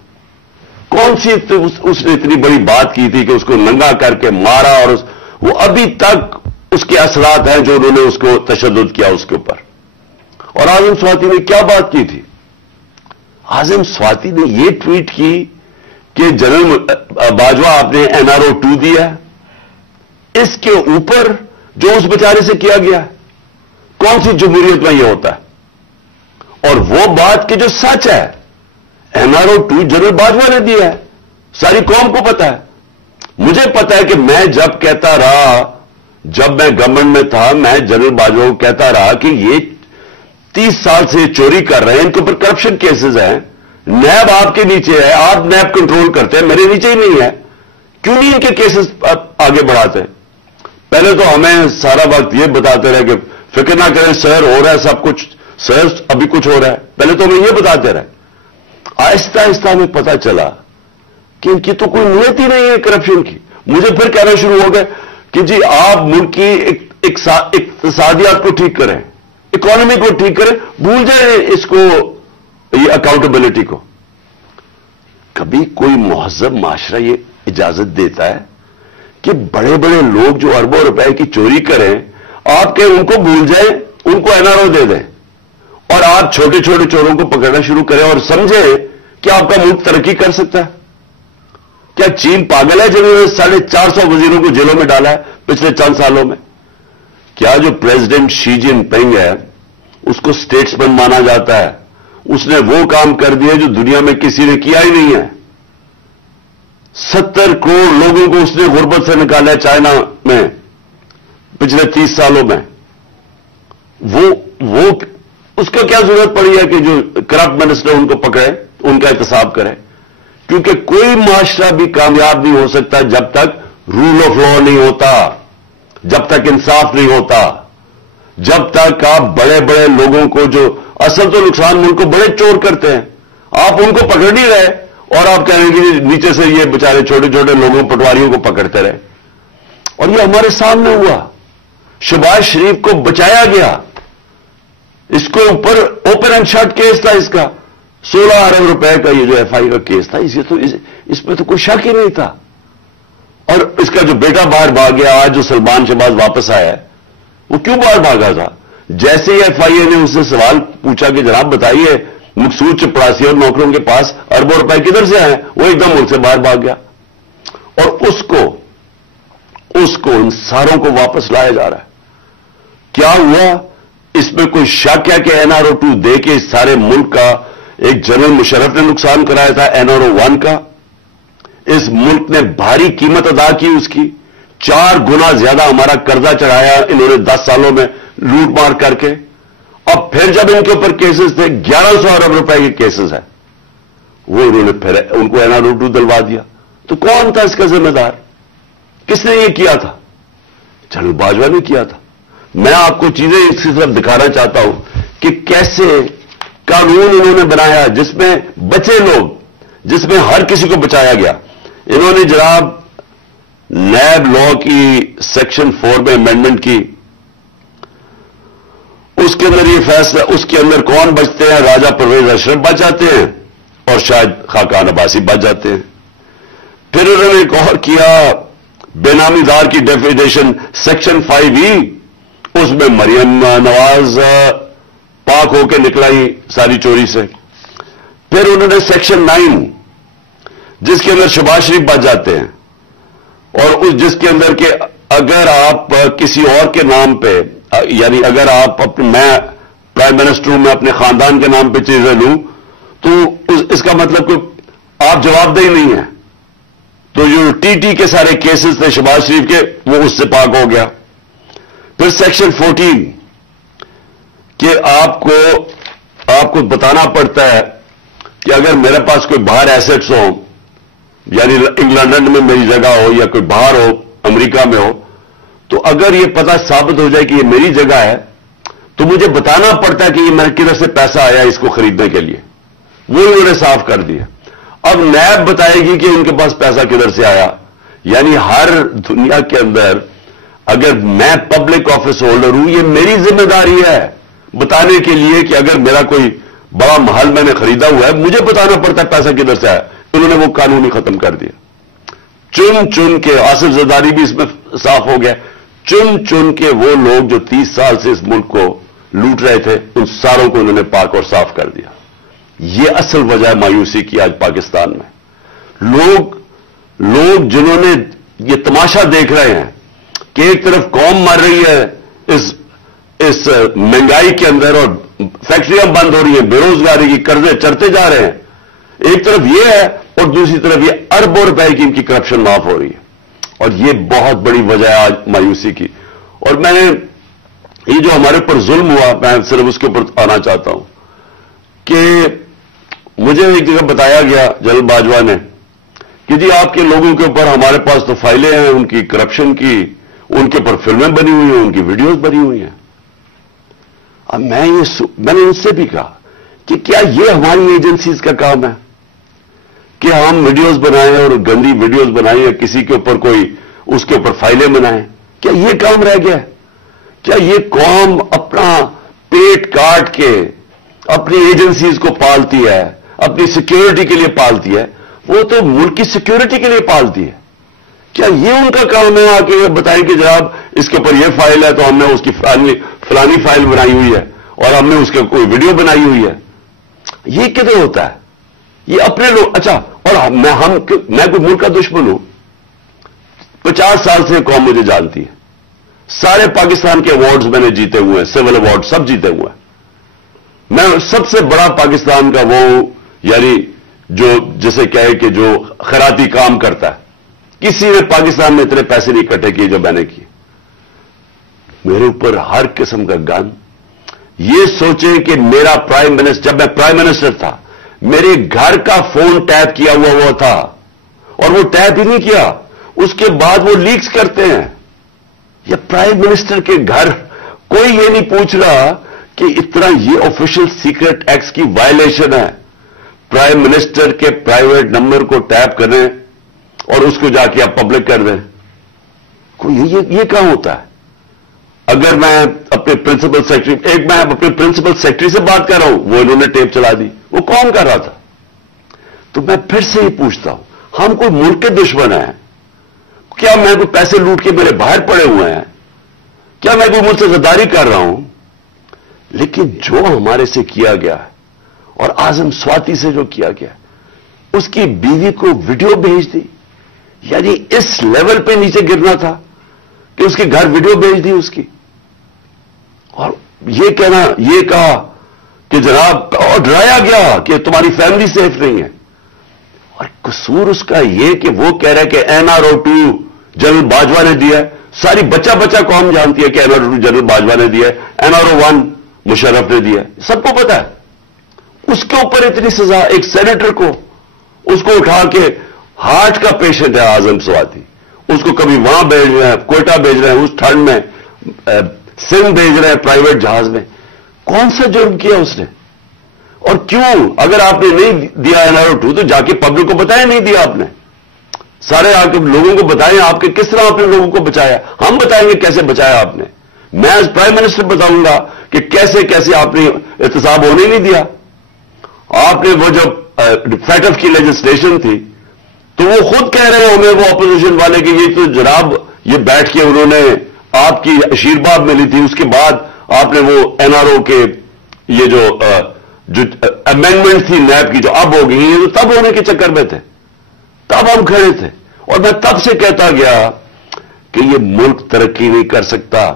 कौन सी उसने इतनी बड़ी बात की थी कि उसको नंगा करके मारा, और वो अभी तक उसके असरात हैं जो उन्होंने उसको तशद्दुद किया उसके ऊपर। और आजम स्वाति ने क्या बात की थी? आजम स्वाति ने यह ट्वीट की कि जनरल बाजवा आपने NRO 2 दिया, इसके ऊपर जो उस बेचारे से किया गया, कौन सी जमहूरियत में यह होता है? और वो बात की जो सच है, NRO 2 जनरल बाजवा ने दिया है, सारी कौम को पता है। मुझे पता है कि मैं जब कहता रहा, जब मैं गवर्नमेंट में था, मैं जनरल बाजवा को कहता रहा कि ये 30 साल से चोरी कर रहे हैं, इनके ऊपर करप्शन केसेस हैं, नैब आपके नीचे है, आप नैब कंट्रोल करते हैं, मेरे नीचे ही नहीं है, क्यों नहीं इनके केसेस आगे बढ़ाते? पहले तो हमें सारा वक्त ये बताते रहे कि फिक्र ना करें सर, हो रहा है सब कुछ, सर अभी कुछ हो रहा है। पहले तो हमें ये बताते रहे। आहिस्ता आहिस्ता हमें पता चला कि इनकी तो कोई नीयत ही नहीं है करप्शन की। मुझे फिर कहना शुरू हो गया कि जी आप मुल्क की इक्तिसादियात को ठीक करें, इकोनॉमी को ठीक करें, भूल जाए इसको, ये अकाउंटेबिलिटी को। कभी कोई मुहज़्ज़ब माशरा ये इजाजत देता है कि बड़े बड़े लोग जो अरबों रुपए की चोरी करें, आप कहें उनको भूल जाए, उनको NRO दे दें, और आप छोटे छोटे चोरों को पकड़ना शुरू करें और समझें कि आपका मुल्क तरक्की कर सकता है? क्या चीन पागल है जिन्होंने 450 वजीरों को जेलों में डाला है पिछले चंद सालों में? क्या जो प्रेसिडेंट शी जिनपिंग है, उसको स्टेट्समैन माना जाता है, उसने वो काम कर दिया जो दुनिया में किसी ने किया ही नहीं है। 70 करोड़ लोगों को उसने गुर्बत से निकाला है चाइना में पिछले 30 सालों में। वो उसको क्या जरूरत पड़ी है कि जो करप्ट मिनिस्टर उनको पकड़े, उनका एहतसाब करे? क्योंकि कोई माशरा भी कामयाब नहीं हो सकता जब तक रूल ऑफ लॉ नहीं होता, जब तक इंसाफ नहीं होता, जब तक आप बड़े बड़े लोगों को, जो असल तो नुकसान मुल्क को बड़े चोर करते हैं, आप उनको पकड़ नहीं रहे और आप कहेंगे नीचे से ये बेचारे छोटे छोटे लोगों, पटवारियों को पकड़ते रहे। और ये हमारे सामने हुआ। शहबाज शरीफ को बचाया गया, इसको ऊपर ओपन एंड शट केस था, इसका 16 अरब रुपए का ये जो FI का केस था, इसमें तो कोई शक ही नहीं था। और इसका जो बेटा बाहर भाग गया, आज जो सलमान शहबाज वापस आया है, वो क्यों बाहर भागा था? जैसे ही FIA ने उससे सवाल पूछा कि जनाब बताइए, मकसूद चपरासी और नौकरों के पास अरबों रुपए किधर से आए, वो एकदम मुल्क से बाहर भाग गया। और उसको इन सारों को वापस लाया जा रहा है। क्या हुआ? इसमें कोई शक है कि NRO 2 दे के इस सारे मुल्क का एक जनरल मुशर्रफ ने नुकसान कराया था NRO 1 का। इस मुल्क ने भारी कीमत अदा की उसकी, 4 गुना ज्यादा हमारा कर्जा चढ़ाया इन्होंने 10 सालों में लूट मार करके। अब फिर जब इनके ऊपर केसेस थे, 1100 अरब रुपए के केसेस हैं, वो इन्होंने फिर उनको NRO 2 दिलवा दिया। तो कौन था इसका जिम्मेदार? किसने ये किया था? जनरल बाजवा ने किया था। मैं आपको चीजें इसकी तरफ दिखाना चाहता हूं कि कैसे कानून इन्होंने बनाया जिसमें बचे लोग, जिसमें हर किसी को बचाया गया। इन्होंने जनाब नैब लॉ की सेक्शन 4 में अमेंडमेंट की, उसके अंदर ये फैसला, उसके अंदर कौन बचते हैं? राजा परवेज अशरफ बच जाते हैं और शायद खाकान अब्बासी बच जाते हैं। फिर उन्होंने एक और किया, बेनामीदार की डेफिनेशन सेक्शन 5E, उसमें मरियम नवाज पाक होकर निकलाई सारी चोरी से। फिर उन्होंने सेक्शन 9, जिसके अंदर शहबाज शरीफ बच जाते हैं, और उस जिसके अंदर के अगर आप किसी और के नाम पे, यानी अगर आप मैं प्राइम मिनिस्टर हूं, मैं अपने खानदान के नाम पे चीजें लूं, तो इसका मतलब कि आप जवाबदेही नहीं है। तो जो टीटी के सारे केसेस थे शहबाज शरीफ के, वो उससे पाक हो गया। फिर सेक्शन 14 कि आपको बताना पड़ता है कि अगर मेरे पास कोई बाहर एसेट्स हो, यानी लंदन में मेरी जगह हो या कोई बाहर हो, अमेरिका में हो, तो अगर ये पता साबित हो जाए कि ये मेरी जगह है, तो मुझे बताना पड़ता है कि ये मेरे किधर से पैसा आया इसको खरीदने के लिए। वो उन्होंने साफ कर दिया। अब नैब बताएगी कि उनके पास पैसा किधर से आया। यानी हर दुनिया के अंदर अगर मैं पब्लिक ऑफिस होल्डर हूं, ये मेरी जिम्मेदारी है बताने के लिए कि अगर मेरा कोई बड़ा महल मैंने खरीदा हुआ है, मुझे बताना पड़ता है पैसा किधर से आया। उन्होंने वो कानून ही खत्म कर दिया। चुन चुन के, आसिफ जरदारी भी इसमें साफ हो गया, चुन चुन के वो लोग जो 30 साल से इस मुल्क को लूट रहे थे, उन सारों को उन्होंने पाक और साफ कर दिया। ये असल वजह है मायूसी की आज पाकिस्तान में। लोग जिन्होंने ये तमाशा देख रहे हैं कि एक तरफ कौम मर रही है इस महंगाई के अंदर और फैक्ट्रियां बंद हो रही हैं, बेरोजगारी की कर्जे चढ़ते जा रहे हैं, एक तरफ ये है, और दूसरी तरफ ये अरबों रुपए की इनकी करप्शन माफ हो रही है। और ये बहुत बड़ी वजह है आज मायूसी की। और मैंने ये जो हमारे ऊपर जुल्म हुआ, मैं सिर्फ उसके ऊपर आना चाहता हूं कि मुझे एक जगह बताया गया जनरल बाजवा ने कि जी आपके लोगों के ऊपर हमारे पास तो फाइलें हैं उनकी करप्शन की, उनके ऊपर फिल्में बनी हुई हैं, उनकी वीडियोस बनी हुई हैं। अब मैंने उनसे भी कहा कि क्या ये हमारी एजेंसीज का काम है कि हम वीडियोस बनाएं और गंदी वीडियोस बनाएं या किसी के ऊपर कोई उसके ऊपर फाइलें बनाएं? क्या ये काम रह गया? क्या ये कौम अपना पेट काट के अपनी एजेंसीज को पालती है, अपनी सिक्योरिटी के लिए पालती है? वो तो मुल्क की सिक्योरिटी के लिए पालती है। क्या ये उनका काम है आके बताएं कि जनाब इसके ऊपर ये फाइल है तो हमने उसकी फलानी फाइल बनाई हुई है और हमने उसके कोई वीडियो बनाई हुई है? ये किधर होता है? ये अपने लोग। अच्छा, और मैं कोई मुल्क का दुश्मन हूं? 50 साल से कौम मुझे जानती है, सारे पाकिस्तान के अवार्ड्स मैंने जीते हुए हैं, सिविल अवार्ड सब जीते हुए हैं। मैं सबसे बड़ा पाकिस्तान का वो, यानी जो जिसे कहे कि जो खैराती काम करता है, किसी ने पाकिस्तान में इतने पैसे नहीं इकट्ठे किए जो मैंने किए। मेरे ऊपर हर किस्म का गन। ये सोचे कि मेरा प्राइम मिनिस्टर, जब मैं प्राइम मिनिस्टर था, मेरे घर का फोन टैप किया हुआ था, और वो टैप ही नहीं किया, उसके बाद वो लीक्स करते हैं। ये प्राइम मिनिस्टर के घर, कोई ये नहीं पूछ रहा कि इतना ये ऑफिशियल सीक्रेट एक्ट की वायलेशन है। प्राइम मिनिस्टर के प्राइवेट नंबर को टैप करें और उसको जाके आप पब्लिक कर दें। कोई ये कहां होता है? अगर मैं अपने प्रिंसिपल सेक्रेटरी, मैं अपने प्रिंसिपल सेक्रेटरी से बात कर रहा हूं, वो इन्होंने टेप चला दी, वो कौन कर रहा था? तो मैं फिर से ही पूछता हूं, हम कोई मुल्क के दुश्मन हैं क्या? मैं कोई पैसे लूट के मेरे बाहर पड़े हुए हैं क्या? मैं कोई मुझसे गद्दारी कर रहा हूं? लेकिन जो हमारे से किया गया है, और आजम स्वाति से जो किया गया, उसकी बीवी को वीडियो भेज दी, यानी इस लेवल पे नीचे गिरना था कि उसके घर वीडियो भेज दी उसकी, और ये कहा कि जनाब, और डराया गया कि तुम्हारी फैमिली सेफ नहीं है। और कसूर उसका ये कि वो कह रहा है कि NRO 2 जनरल बाजवा ने दिया है। सारी बच्चा कौम जानती है कि NRO 2 जनरल बाजवा ने दिया है, NRO 1 मुशर्रफ ने दिया है, सबको पता है। उसके ऊपर इतनी सजा, एक सेनेटर को, उसको उठा के, हार्ट का पेशेंट है आजम स्वाति, उसको कभी वहां भेज रहे हैं, कोयटा भेज रहे हैं, उस ठंड में सिंध भेज रहे हैं प्राइवेट जहाज में। कौन सा जुर्म किया उसने? और क्यों? अगर आपने नहीं दिया NRO 2 तो जाके पब्लिक को बताया नहीं दिया आपने। सारे आके लोगों को बताएं आपके किस तरह आपने लोगों को बचाया। हम बताएंगे कैसे बचाया आपने। मैं एज प्राइम मिनिस्टर बताऊंगा कि कैसे कैसे आपने एहतसाब होने नहीं दिया। आपने वो जब फैटफ की लेजिस्लेशन थी तो वो खुद कह रहे हैं हमें, वो अपोजिशन वाले, कि ये तो जनाब ये बैठ के उन्होंने आपकी आशीर्वाद मिली थी, उसके बाद आपने वो एनआरओ के ये जो अमेंडमेंट थी नैब की जो अब हो गई, ये तो तब होने के चक्कर में थे, तब हम खड़े थे। और मैं तब से कहता गया कि ये मुल्क तरक्की नहीं कर सकता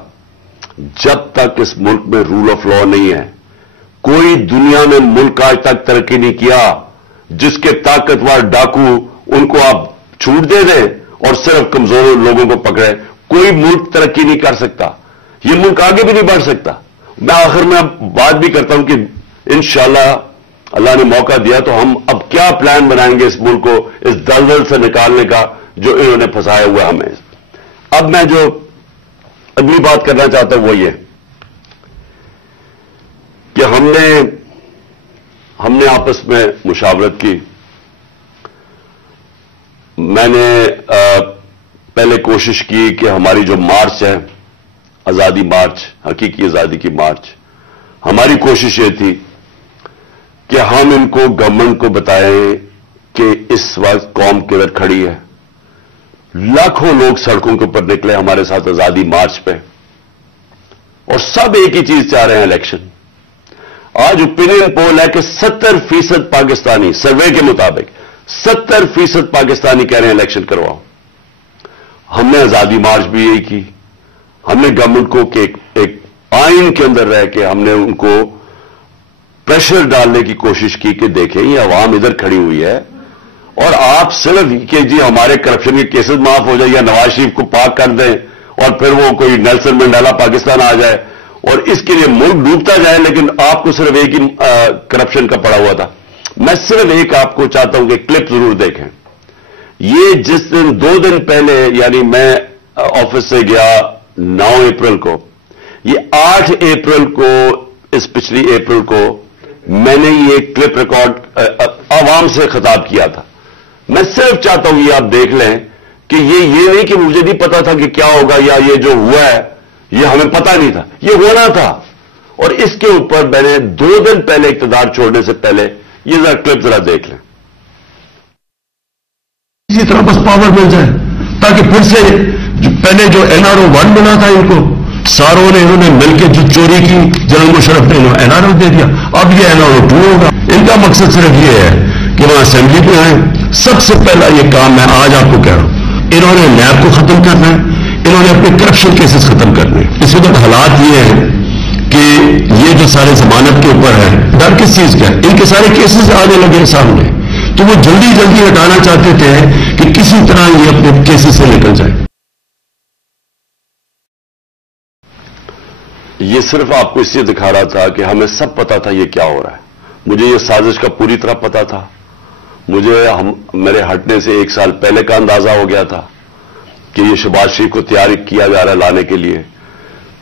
जब तक इस मुल्क में रूल ऑफ लॉ नहीं है। कोई दुनिया में मुल्क आज तक तरक्की नहीं किया जिसके ताकतवर डाकू उनको आप छूट दे दें और सिर्फ कमजोर लोगों को पकड़े। कोई मुल्क तरक्की नहीं कर सकता, ये मुल्क आगे भी नहीं बढ़ सकता। मैं आखिर में बात भी करता हूं कि इंशाअल्लाह अल्लाह ने मौका दिया तो हम अब क्या प्लान बनाएंगे इस मुल्क को इस दलदल से निकालने का जो इन्होंने फंसाया हुआ हमें। अब मैं जो अगली बात करना चाहता हूं वो ये कि हमने आपस में मुशावरत की। मैंने पहले कोशिश की कि हमारी जो मार्च है, आजादी मार्च, हकीकी आजादी की मार्च, हमारी कोशिश ये थी कि हम इनको गवर्नमेंट को बताएं कि इस वक्त कौम किधर खड़ी है। लाखों लोग सड़कों के ऊपर निकले हमारे साथ आजादी मार्च पे और सब एक ही चीज चाह रहे हैं, इलेक्शन। आज ओपिनियन पोल है कि 70% पाकिस्तानी, सर्वे के मुताबिक 70% पाकिस्तानी कह रहे हैं इलेक्शन करवाओ। हमने आजादी मार्च भी यही की। हमने गवर्नमेंट को कि एक आइन के अंदर रह के हमने उनको प्रेशर डालने की कोशिश की कि देखें ये अवाम इधर खड़ी हुई है और आप सिर्फ कि जी हमारे करप्शन के केसेस माफ हो जाए या नवाज शरीफ को पाक कर दें और फिर वो कोई नेल्सन मंडेला पाकिस्तान आ जाए और इसके लिए मुल्क डूबता जाए, लेकिन आपको सिर्फ एक ही करप्शन का पड़ा हुआ था। मैं सिर्फ एक आपको चाहता हूं कि क्लिप जरूर देखें। ये जिस दिन 2 दिन पहले, यानी मैं ऑफिस से गया 9 अप्रैल को, ये 8 अप्रैल को, इस पिछली अप्रैल को मैंने ये क्लिप रिकॉर्ड आवाम से खिताब किया था। मैं सिर्फ चाहता हूं ये आप देख लें कि ये नहीं कि मुझे नहीं पता था कि क्या होगा या ये जो हुआ है ये हमें पता नहीं था, ये होना था। और इसके ऊपर मैंने 2 दिन पहले इक़्तिदार छोड़ने से पहले ये जरा क्लिप जरा देख लें। इसी तरह बस पावर मिल जाए ताकि फिर से पहले जो एनआरओ 1 बना था इनको सारों ने इन्होंने मिलकर जो चोरी की, जनरल मुशर्रफ ने एनआरओ दे दिया। अब ये एनआरओ 2 होगा। इनका मकसद सिर्फ ये है कि वहां असेंबली में आए। सबसे पहला ये काम मैं आज आपको कह रहा हूं, इन्होंने नैब को खत्म करना है, इन्होंने अपने करप्शन केसेस खत्म करने। इस वक्त हालात ये हैं कि ये जो सारे जमानत के ऊपर है, डर किस चीज का है, इनके सारे केसेस आने लगे सामने, तो वो जल्दी जल्दी हटाना चाहते थे कि किसी तरह ये अपने केसेस से निकल जाए। ये सिर्फ आपको इसलिए दिखा रहा था कि हमें सब पता था ये क्या हो रहा है। मुझे ये साजिश का पूरी तरह पता था। मुझे मेरे हटने से 1 साल पहले का अंदाजा हो गया था कि ये शहबाज शरीफ को तैयार किया जा रहा है लाने के लिए।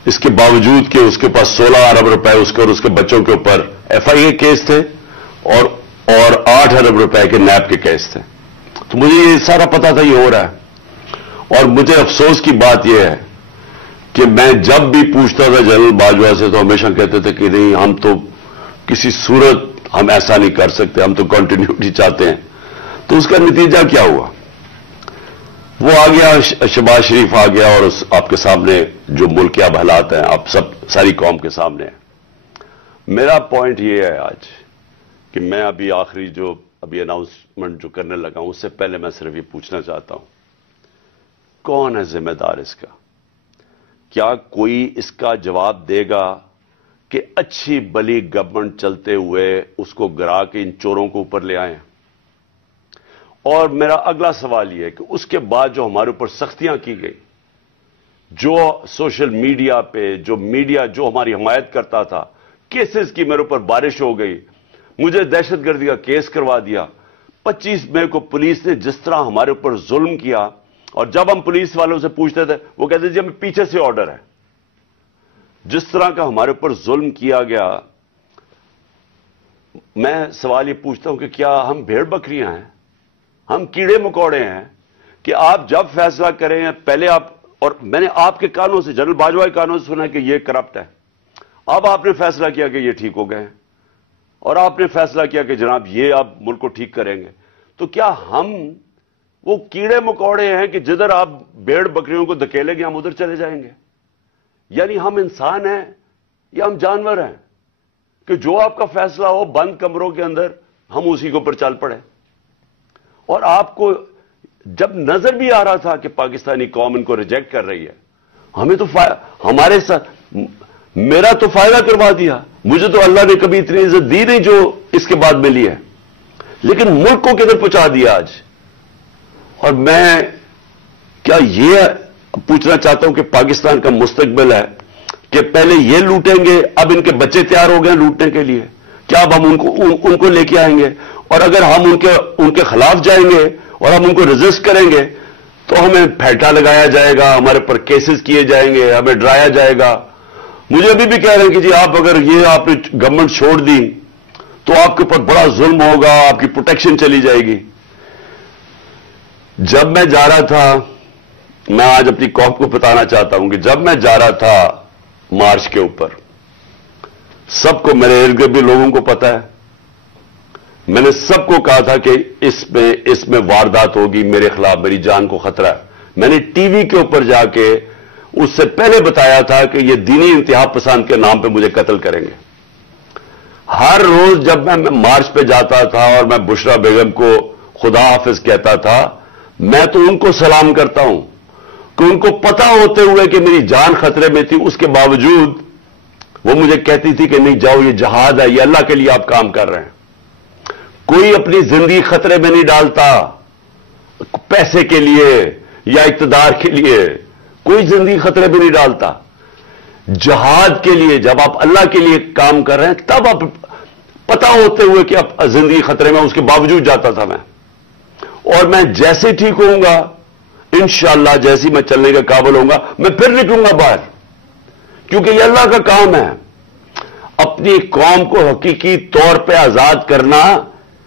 इसके बावजूद कि उसके पास 16 अरब रुपए उसके और उसके बच्चों के ऊपर एफआईए केस थे और 8 अरब रुपए के नैब के केस थे। तो मुझे ये सारा पता था ये हो रहा है। और मुझे अफसोस की बात यह है कि मैं जब भी पूछता था जनरल बाजवा से तो हमेशा कहते थे कि नहीं, हम तो किसी सूरत हम ऐसा नहीं कर सकते, हम तो कंटिन्यूटी चाहते हैं। तो उसका नतीजा क्या हुआ? वो आ गया, शहबाज शरीफ आ गया और आपके सामने जो मुल्क के अब हालात हैं, आप सब सारी कौम के सामने है। मेरा पॉइंट ये है आज कि मैं अभी आखिरी जो अभी अनाउंसमेंट जो करने लगा हूं उससे पहले मैं सिर्फ ये पूछना चाहता हूं, कौन है जिम्मेदार इसका? क्या कोई इसका जवाब देगा कि अच्छी भली गवर्नमेंट चलते हुए उसको गिरा के इन चोरों को ऊपर ले आए? और मेरा अगला सवाल यह है कि उसके बाद जो हमारे ऊपर सख्तियां की गई, जो सोशल मीडिया पे जो मीडिया जो हमारी हिमायत करता था, केसेस की मेरे ऊपर बारिश हो गई, मुझे दहशतगर्दी का केस करवा दिया। 25 मई को पुलिस ने जिस तरह हमारे ऊपर जुल्म किया, और जब हम पुलिस वालों से पूछते थे वो कहते जी हमें पीछे से ऑर्डर है। जिस तरह का हमारे ऊपर जुल्म किया गया, मैं सवाल ये पूछता हूं कि क्या हम भेड़ बकरियां हैं, हम कीड़े मकोड़े हैं کہ آپ جب فیصلہ کریں پہلے آپ، اور میں نے آپ کے کانوں سے، جنرل باجوہ کے کانوں سے سنا کہ یہ کرپٹ ہے، اب آپ نے فیصلہ کیا کہ یہ ٹھیک ہو گئے ہیں، اور آپ نے فیصلہ کیا کہ جناب یہ آپ ملک کو ٹھیک کریں گے، تو کیا ہم وہ کیڑے مکوڑے ہیں کہ جدھر آپ بھیڑ بکریوں کو دھکیلیں گے ہم ادھر چلے جائیں گے؟ یعنی ہم انسان ہیں یا ہم جانور ہیں کہ جو آپ کا فیصلہ ہو بند کمروں کے اندر ہم اسی کے اوپر چل پڑے؟ اور آپ کو جب نظر بھی آ رہا تھا کہ پاکستانی قوم ان کو ریجیکٹ کر رہی ہے، ہمیں تو ہمارے ساتھ میرا تو فائدہ کروا دیا، مجھے تو اللہ نے کبھی اتنی عزت دی نہیں جو اس کے بعد ملی ہے، لیکن ملک کو کدھر پہنچا دیا آج۔ اور میں کیا یہ پوچھنا چاہتا ہوں کہ پاکستان کا مستقبل ہے کہ پہلے یہ لوٹیں گے، اب ان کے بچے تیار ہو گئے لوٹنے کے لیے، کیا اب ہم ان کو لے کے آئیں گے؟ اور اگر ہم ان کے خلاف جائیں گے اور ہم ان کو ریزسٹ کریں گے تو ہمیں پھیٹا لگایا جائے گا، ہمارے پر کیسز کیے جائیں گے، ہمیں ڈرایا جائے گا۔ مجھے ابھی بھی کہہ رہے ہیں کہ جی آپ اگر یہ آپ نے گورنمنٹ چھوڑ دی تو آپ کے اوپر بڑا ظلم ہوگا، آپ کی پروٹیکشن چلی جائے گی۔ جب میں جا رہا تھا، میں آج اپنی قوم کو بتانا چاہتا ہوں کہ جب میں جا رہا تھا مارچ کے اوپر، سب کو، میرے ارد گرد بھی لوگوں کو پتا ہے، میں نے سب کو کہا تھا کہ اس میں واردات ہوگی، میرے خلاف میری جان کو خطرہ ہے۔ میں نے ٹی وی کے اوپر جا کے اس سے پہلے بتایا تھا کہ یہ دینی انتہا پسند کے نام پہ مجھے قتل کریں گے۔ ہر روز جب میں مارچ پہ جاتا تھا اور میں بشرا بیگم کو خدا حافظ کہتا تھا، میں تو ان کو سلام کرتا ہوں کہ ان کو پتا ہوتے ہوئے کہ میری جان خطرے میں تھی، اس کے باوجود وہ مجھے کہتی تھی کہ نہیں جاؤ، یہ جہاد ہے، یہ اللہ کے لیے آپ کام کر رہے ہیں۔ کوئی اپنی زندگی خطرے میں نہیں ڈالتا پیسے کے لیے یا اقتدار کے لیے، کوئی زندگی خطرے میں نہیں ڈالتا۔ جہاد کے لیے جب آپ اللہ کے لیے کام کر رہے ہیں تب آپ پتا ہوتے ہوئے کہ اب زندگی خطرے میں، اس کے باوجود جاتا تھا میں۔ اور میں جیسے ٹھیک ہوں گا انشاءاللہ، جیسی میں چلنے کا قابل ہوں گا میں پھر نکلوں گا باہر، کیونکہ یہ اللہ کا کام ہے۔ اپنی قوم کو حقیقی طور پہ آزاد کرنا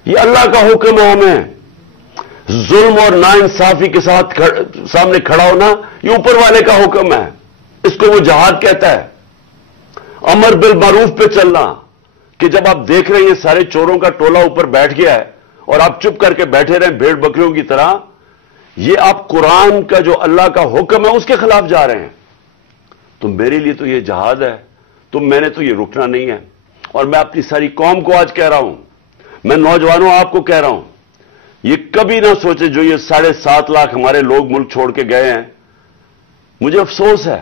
یہ اللہ کا حکم ہے ہمیں۔ ظلم اور ناانصافی کے ساتھ سامنے کھڑا ہونا یہ اوپر والے کا حکم ہے، اس کو وہ جہاد کہتا ہے۔ امر بالمعروف پہ چلنا، کہ جب آپ دیکھ رہے ہیں یہ سارے چوروں کا ٹولہ اوپر بیٹھ گیا ہے اور آپ چپ کر کے بیٹھے رہیں بھیڑ بکریوں کی طرح، یہ آپ قرآن کا جو اللہ کا حکم ہے اس کے خلاف جا رہے ہیں۔ تو میرے لیے تو یہ جہاد ہے، تو میں نے تو یہ رکنا نہیں ہے۔ اور میں اپنی ساری قوم کو آج کہہ رہا ہوں، میں نوجوانوں آپ کو کہہ رہا ہوں، یہ کبھی نہ سوچے جو یہ 7.5 لاکھ ہمارے لوگ ملک چھوڑ کے گئے ہیں۔ مجھے افسوس ہے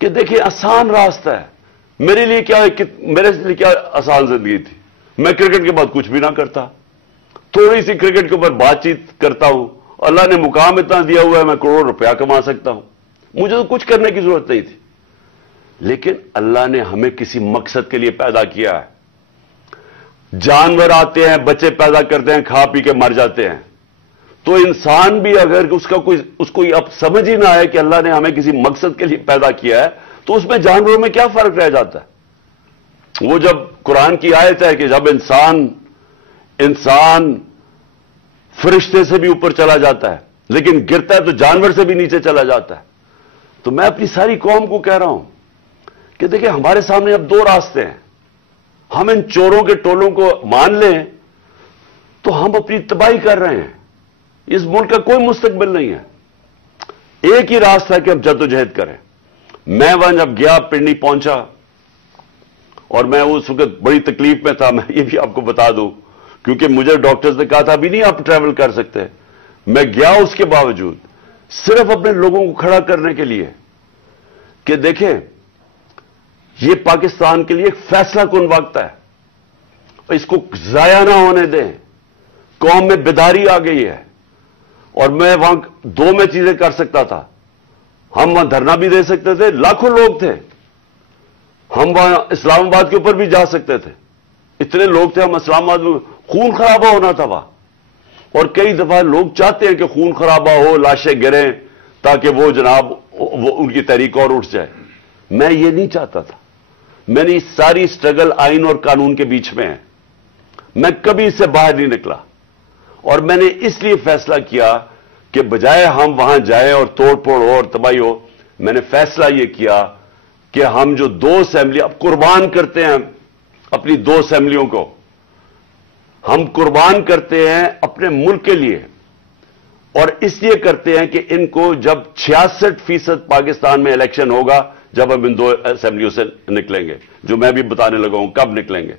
کہ دیکھیں آسان راستہ ہے، میرے لیے کیا آسان زندگی تھی۔ میں کرکٹ کے بعد کچھ بھی نہ کرتا، تھوڑی سی کرکٹ کے اوپر بات چیت کرتا ہوں، اللہ نے مقام اتنا دیا ہوا ہے میں کروڑ روپیہ کما سکتا ہوں، مجھے تو کچھ کرنے کی ضرورت نہیں تھی۔ لیکن اللہ نے ہمیں کسی مقصد کے لیے پیدا کیا ہے۔ جانور آتے ہیں، بچے پیدا کرتے ہیں، کھا پی کے مر جاتے ہیں، تو انسان بھی اگر اس کو اب سمجھ ہی نہ آئے کہ اللہ نے ہمیں کسی مقصد کے لیے پیدا کیا ہے تو اس میں جانوروں میں کیا فرق رہ جاتا ہے؟ وہ جب قرآن کی آیت ہے کہ جب انسان فرشتے سے بھی اوپر چلا جاتا ہے لیکن گرتا ہے تو جانور سے بھی نیچے چلا جاتا ہے۔ تو میں اپنی ساری قوم کو کہہ رہا ہوں کہ دیکھیں ہمارے سامنے اب 2 راستے ہیں، ہم ان چوروں کے ٹولوں کو مان لیں تو ہم اپنی تباہی کر رہے ہیں، اس ملک کا کوئی مستقبل نہیں ہے۔ ایک ہی راستہ ہے کہ ہم جدوجہد کریں۔ میں وہاں جب گیا پنڈی پہنچا اور میں اس وقت بڑی تکلیف میں تھا، میں یہ بھی آپ کو بتا دوں کیونکہ مجھے ڈاکٹرز نے کہا تھا ابھی نہیں آپ ٹریول کر سکتے۔ میں گیا اس کے باوجود صرف اپنے لوگوں کو کھڑا کرنے کے لیے کہ دیکھیں یہ پاکستان کے لیے ایک فیصلہ کن وقت ہے، اس کو ضائع نہ ہونے دیں۔ قوم میں بیداری آ گئی ہے اور میں وہاں 2 میں چیزیں کر سکتا تھا۔ ہم وہاں دھرنا بھی دے سکتے تھے، لاکھوں لوگ تھے، ہم وہاں اسلام آباد کے اوپر بھی جا سکتے تھے، اتنے لوگ تھے، ہم اسلام آباد میں خون خرابہ ہونا تھا وہاں، اور کئی دفعہ لوگ چاہتے ہیں کہ خون خرابہ ہو، لاشیں گریں تاکہ وہ جناب ان کی تحریک اور اٹھ جائے۔ میں یہ نہیں چاہتا تھا۔ میں نے ساری سٹرگل آئین اور قانون کے بیچ میں ہے، میں کبھی اس سے باہر نہیں نکلا، اور میں نے اس لیے فیصلہ کیا کہ بجائے ہم وہاں جائیں اور توڑ پھوڑ ہو اور تباہی ہو، میں نے فیصلہ یہ کیا کہ ہم جو 2 اسمبلی اب قربان کرتے ہیں اپنی 2 اسمبلیوں کو، ہم قربان کرتے ہیں اپنے ملک کے لیے، اور اس لیے کرتے ہیں کہ ان کو جب 66% پاکستان میں الیکشن ہوگا، جب ہم ان 2 اسمبلیوں سے نکلیں گے، جو میں بھی بتانے لگا ہوں کب نکلیں گے،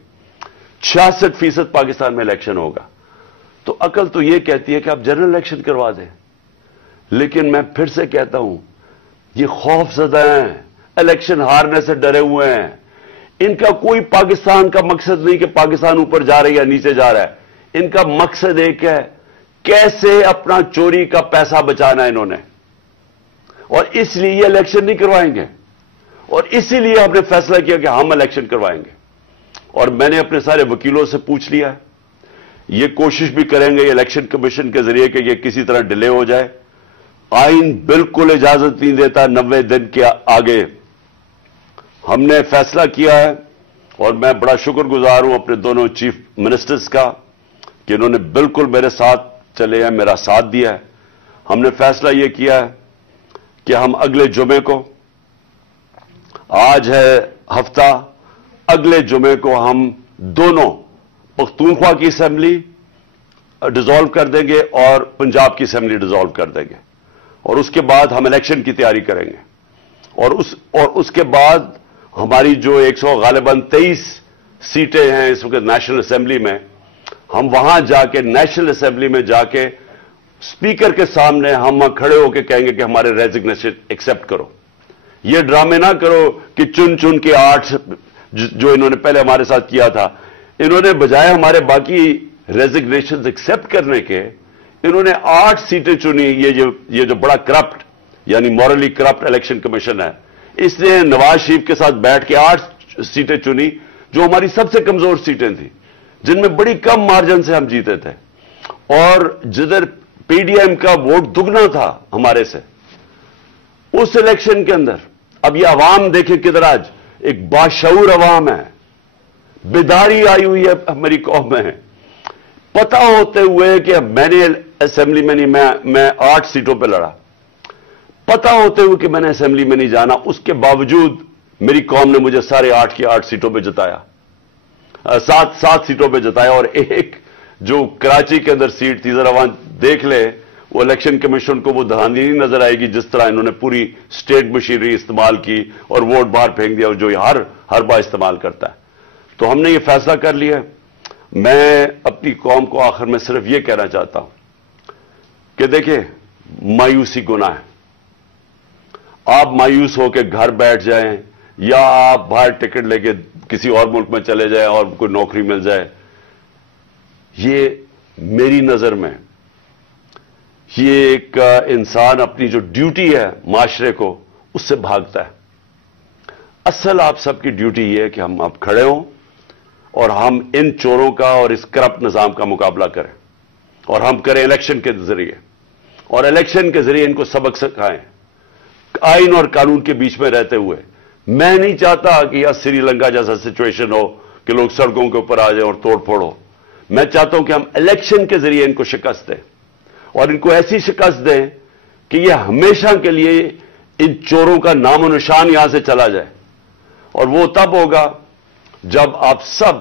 66% پاکستان میں الیکشن ہوگا، تو عقل تو یہ کہتی ہے کہ آپ جنرل الیکشن کروا دیں، لیکن میں پھر سے کہتا ہوں یہ خوف زدہ ہیں، الیکشن ہارنے سے ڈرے ہوئے ہیں، ان کا کوئی پاکستان کا مقصد نہیں کہ پاکستان اوپر جا رہا ہے یا نیچے جا رہا ہے، ان کا مقصد ایک ہے، کیسے اپنا چوری کا پیسہ بچانا ہے انہوں نے، اور اس لیے یہ الیکشن نہیں کروائیں گے، اور اسی لیے ہم نے فیصلہ کیا کہ ہم الیکشن کروائیں گے، اور میں نے اپنے سارے وکیلوں سے پوچھ لیا ہے، یہ کوشش بھی کریں گے الیکشن کمیشن کے ذریعے کہ یہ کسی طرح ڈیلے ہو جائے، آئین بالکل اجازت نہیں دیتا 90 دن کے آگے، ہم نے فیصلہ کیا ہے، اور میں بڑا شکر گزار ہوں اپنے دونوں چیف منسٹرز کا کہ انہوں نے بالکل میرے ساتھ چلے ہیں، میرا ساتھ دیا ہے، ہم نے فیصلہ یہ کیا ہے کہ ہم اگلے جمعے کو، آج ہے ہفتہ، اگلے جمعے کو ہم دونوں پختونخوا کی اسمبلی ڈیزالو کر دیں گے اور پنجاب کی اسمبلی ڈیزالو کر دیں گے، اور اس کے بعد ہم الیکشن کی تیاری کریں گے، اور اس کے بعد ہماری جو 100 غالباً 23 سیٹیں ہیں اس وقت نیشنل اسمبلی میں، ہم وہاں جا کے نیشنل اسمبلی میں جا کے اسپیکر کے سامنے ہم کھڑے ہو کے کہیں گے کہ ہمارے ریزگنیشن ایکسپٹ کرو، یہ ڈرامے نہ کرو کہ چن کے 8 جو انہوں نے پہلے ہمارے ساتھ کیا تھا، انہوں نے بجائے ہمارے باقی ریزگنیشن ایکسپٹ کرنے کے، انہوں نے 8 سیٹیں چنی، یہ جو بڑا کرپٹ یعنی مورلی کرپٹ الیکشن کمیشن ہے، اس نے نواز شریف کے ساتھ بیٹھ کے 8 سیٹیں چنی جو ہماری سب سے کمزور سیٹیں تھیں، جن میں بڑی کم مارجن سے ہم جیتے تھے، اور جدھر پی ڈی ایم کا ووٹ دگنا تھا ہمارے سے اس الیکشن کے اندر۔ اب یہ عوام دیکھیں کدھر آج ایک باشعور عوام ہے، بیداری آئی ہوئی ہے میری قوم میں، پتہ ہوتے ہوئے کہ میں نے اسمبلی میں نہیں، میں 8 سیٹوں پہ لڑا، پتہ ہوتے ہوئے کہ میں نے اسمبلی میں نہیں جانا، اس کے باوجود میری قوم نے مجھے سارے 8 کی 8 سیٹوں پہ جتایا، 7 سیٹوں پہ جتایا، اور ایک جو کراچی کے اندر سیٹ تھی، ذرا وہاں دیکھ لے، وہ الیکشن کمیشن کو وہ دھاندلی نہیں نظر آئے گی جس طرح انہوں نے پوری اسٹیٹ مشینری استعمال کی اور ووٹ باہر پھینک دیا، اور جو ہر بار استعمال کرتا ہے۔ تو ہم نے یہ فیصلہ کر لیا ہے۔ میں اپنی قوم کو آخر میں صرف یہ کہنا چاہتا ہوں کہ دیکھیں، مایوسی گناہ ہے، آپ مایوس ہو کے گھر بیٹھ جائیں یا آپ باہر ٹکٹ لے کے کسی اور ملک میں چلے جائیں اور کوئی نوکری مل جائے، یہ میری نظر میں یہ ایک انسان اپنی جو ڈیوٹی ہے معاشرے کو اس سے بھاگتا ہے۔ اصل آپ سب کی ڈیوٹی یہ ہے کہ ہم اب کھڑے ہوں اور ہم ان چوروں کا اور اس کرپٹ نظام کا مقابلہ کریں، اور ہم کریں الیکشن کے ذریعے، اور الیکشن کے ذریعے ان کو سبق سکھائیں آئین اور قانون کے بیچ میں رہتے ہوئے۔ میں نہیں چاہتا کہ یہ سری لنکا جیسا سچویشن ہو کہ لوگ سڑکوں کے اوپر آ جائیں اور توڑ پھوڑ ہو۔ میں چاہتا ہوں کہ ہم الیکشن کے ذریعے ان کو شکست دیں، اور ان کو ایسی شکست دیں کہ یہ ہمیشہ کے لیے ان چوروں کا نام و نشان یہاں سے چلا جائے، اور وہ تب ہوگا جب آپ سب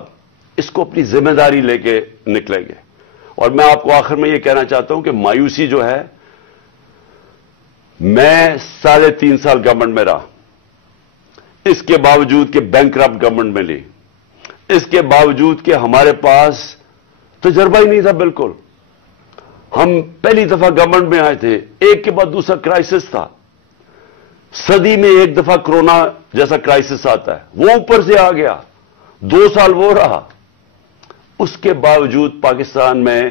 اس کو اپنی ذمہ داری لے کے نکلیں گے۔ اور میں آپ کو آخر میں یہ کہنا چاہتا ہوں کہ مایوسی جو ہے، میں 3.5 سال گورنمنٹ میں رہا، اس کے باوجود کہ بینکرپٹ گورنمنٹ میں لی، اس کے باوجود کہ ہمارے پاس تجربہ ہی نہیں تھا بالکل، ہم پہلی دفعہ گورنمنٹ میں آئے تھے، ایک کے بعد دوسرا کرائسس تھا، صدی میں ایک دفعہ کرونا جیسا کرائسس آتا ہے، وہ اوپر سے آ گیا، 2 سال وہ رہا، اس کے باوجود پاکستان میں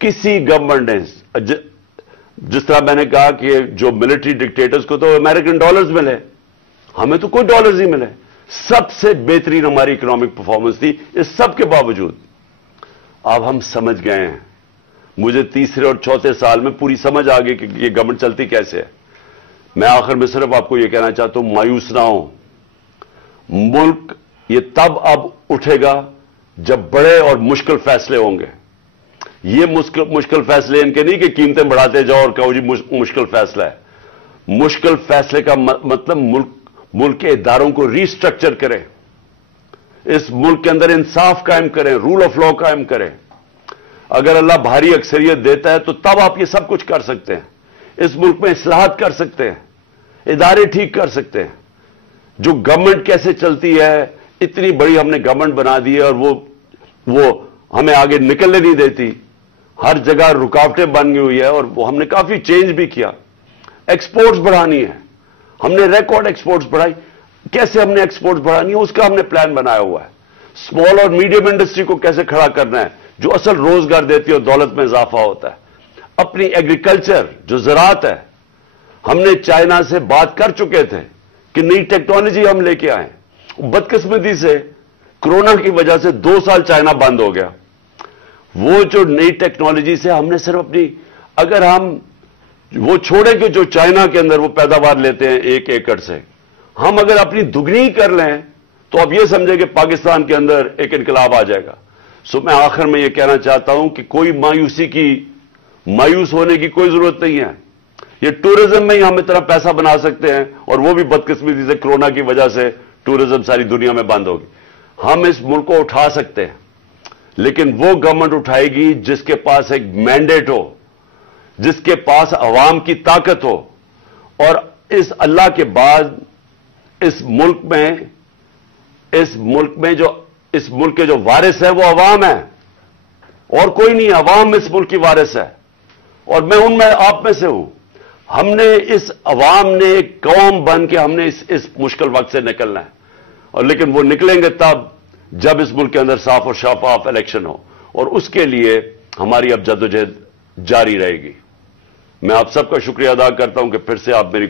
کسی گورنمنٹ نے، جس طرح میں نے کہا کہ جو ملٹری ڈکٹیٹرز کو تو امریکن ڈالرز ملے، ہمیں تو کوئی ڈالرز نہیں ملے، سب سے بہترین ہماری اکنامک پرفارمنس تھی، اس سب کے باوجود۔ اب ہم سمجھ گئے ہیں، مجھے 3 اور 4 سال میں پوری سمجھ آ گئی کہ یہ گورنمنٹ چلتی کیسے ہے۔ میں آخر میں صرف آپ کو یہ کہنا چاہتا ہوں، مایوس نہ ہوں، ملک یہ تب اب اٹھے گا جب بڑے اور مشکل فیصلے ہوں گے۔ یہ مشکل فیصلے ان کے نہیں کہ قیمتیں بڑھاتے جاؤ اور کہو جی مشکل فیصلہ ہے. مشکل فیصلے کا مطلب ملک کے اداروں کو ری سٹرکچر کریں, اس ملک کے اندر انصاف قائم کریں, رول آف لا قائم کریں. اگر اللہ بھاری اکثریت دیتا ہے تو تب آپ یہ سب کچھ کر سکتے ہیں. اس ملک میں اصلاحات کر سکتے ہیں, ادارے ٹھیک کر سکتے ہیں. جو گورنمنٹ کیسے چلتی ہے, اتنی بڑی ہم نے گورنمنٹ بنا دی ہے اور وہ ہمیں آگے نکلنے نہیں دیتی. ہر جگہ رکاوٹیں بن گئی ہوئی ہے اور وہ ہم نے کافی چینج بھی کیا. ایکسپورٹس بڑھانی ہے, ہم نے ریکارڈ ایکسپورٹس بڑھائی. کیسے ہم نے ایکسپورٹس بڑھانی ہے اس کا ہم نے پلان بنایا ہوا ہے. اسمال اور میڈیم انڈسٹری کو کیسے کھڑا کرنا ہے جو اصل روزگار دیتی ہے اور دولت میں اضافہ ہوتا ہے. اپنی ایگریکلچر جو زراعت ہے, ہم نے چائنا سے بات کر چکے تھے کہ نئی ٹیکنالوجی ہم لے کے آئیں. بدقسمتی سے کرونا کی وجہ سے 2 سال چائنا بند ہو گیا. وہ جو نئی ٹیکنالوجی سے ہم نے صرف اپنی, اگر ہم وہ چھوڑیں کہ جو چائنا کے اندر وہ پیداوار لیتے ہیں 1 ایکڑ سے, ہم اگر اپنی دگنی کر لیں تو اب یہ سمجھیں کہ پاکستان کے اندر ایک انقلاب آ جائے گا. سو میں آخر میں یہ کہنا چاہتا ہوں کہ کوئی مایوس ہونے کی کوئی ضرورت نہیں ہے. یہ ٹورزم میں ہی ہم اتنا پیسہ بنا سکتے ہیں اور وہ بھی بدقسمتی سے کرونا کی وجہ سے ٹورزم ساری دنیا میں بند ہوگی. ہم اس ملک کو اٹھا سکتے ہیں, لیکن وہ گورنمنٹ اٹھائے گی جس کے پاس ایک مینڈیٹ ہو, جس کے پاس عوام کی طاقت ہو. اور اس اللہ کے بعد اس ملک کے جو وارث ہیں وہ عوام ہیں اور کوئی نہیں. عوام اس ملک کی وارث ہے اور میں ان میں آپ میں سے ہوں. ہم نے اس عوام نے ایک قوم بن کے ہم نے اس مشکل وقت سے نکلنا ہے. اور لیکن وہ نکلیں گے تب جب اس ملک کے اندر صاف اور شفاف الیکشن ہو, اور اس کے لیے ہماری اب جدوجہد جاری رہے گی. میں آپ سب کا شکریہ ادا کرتا ہوں کہ پھر سے آپ میری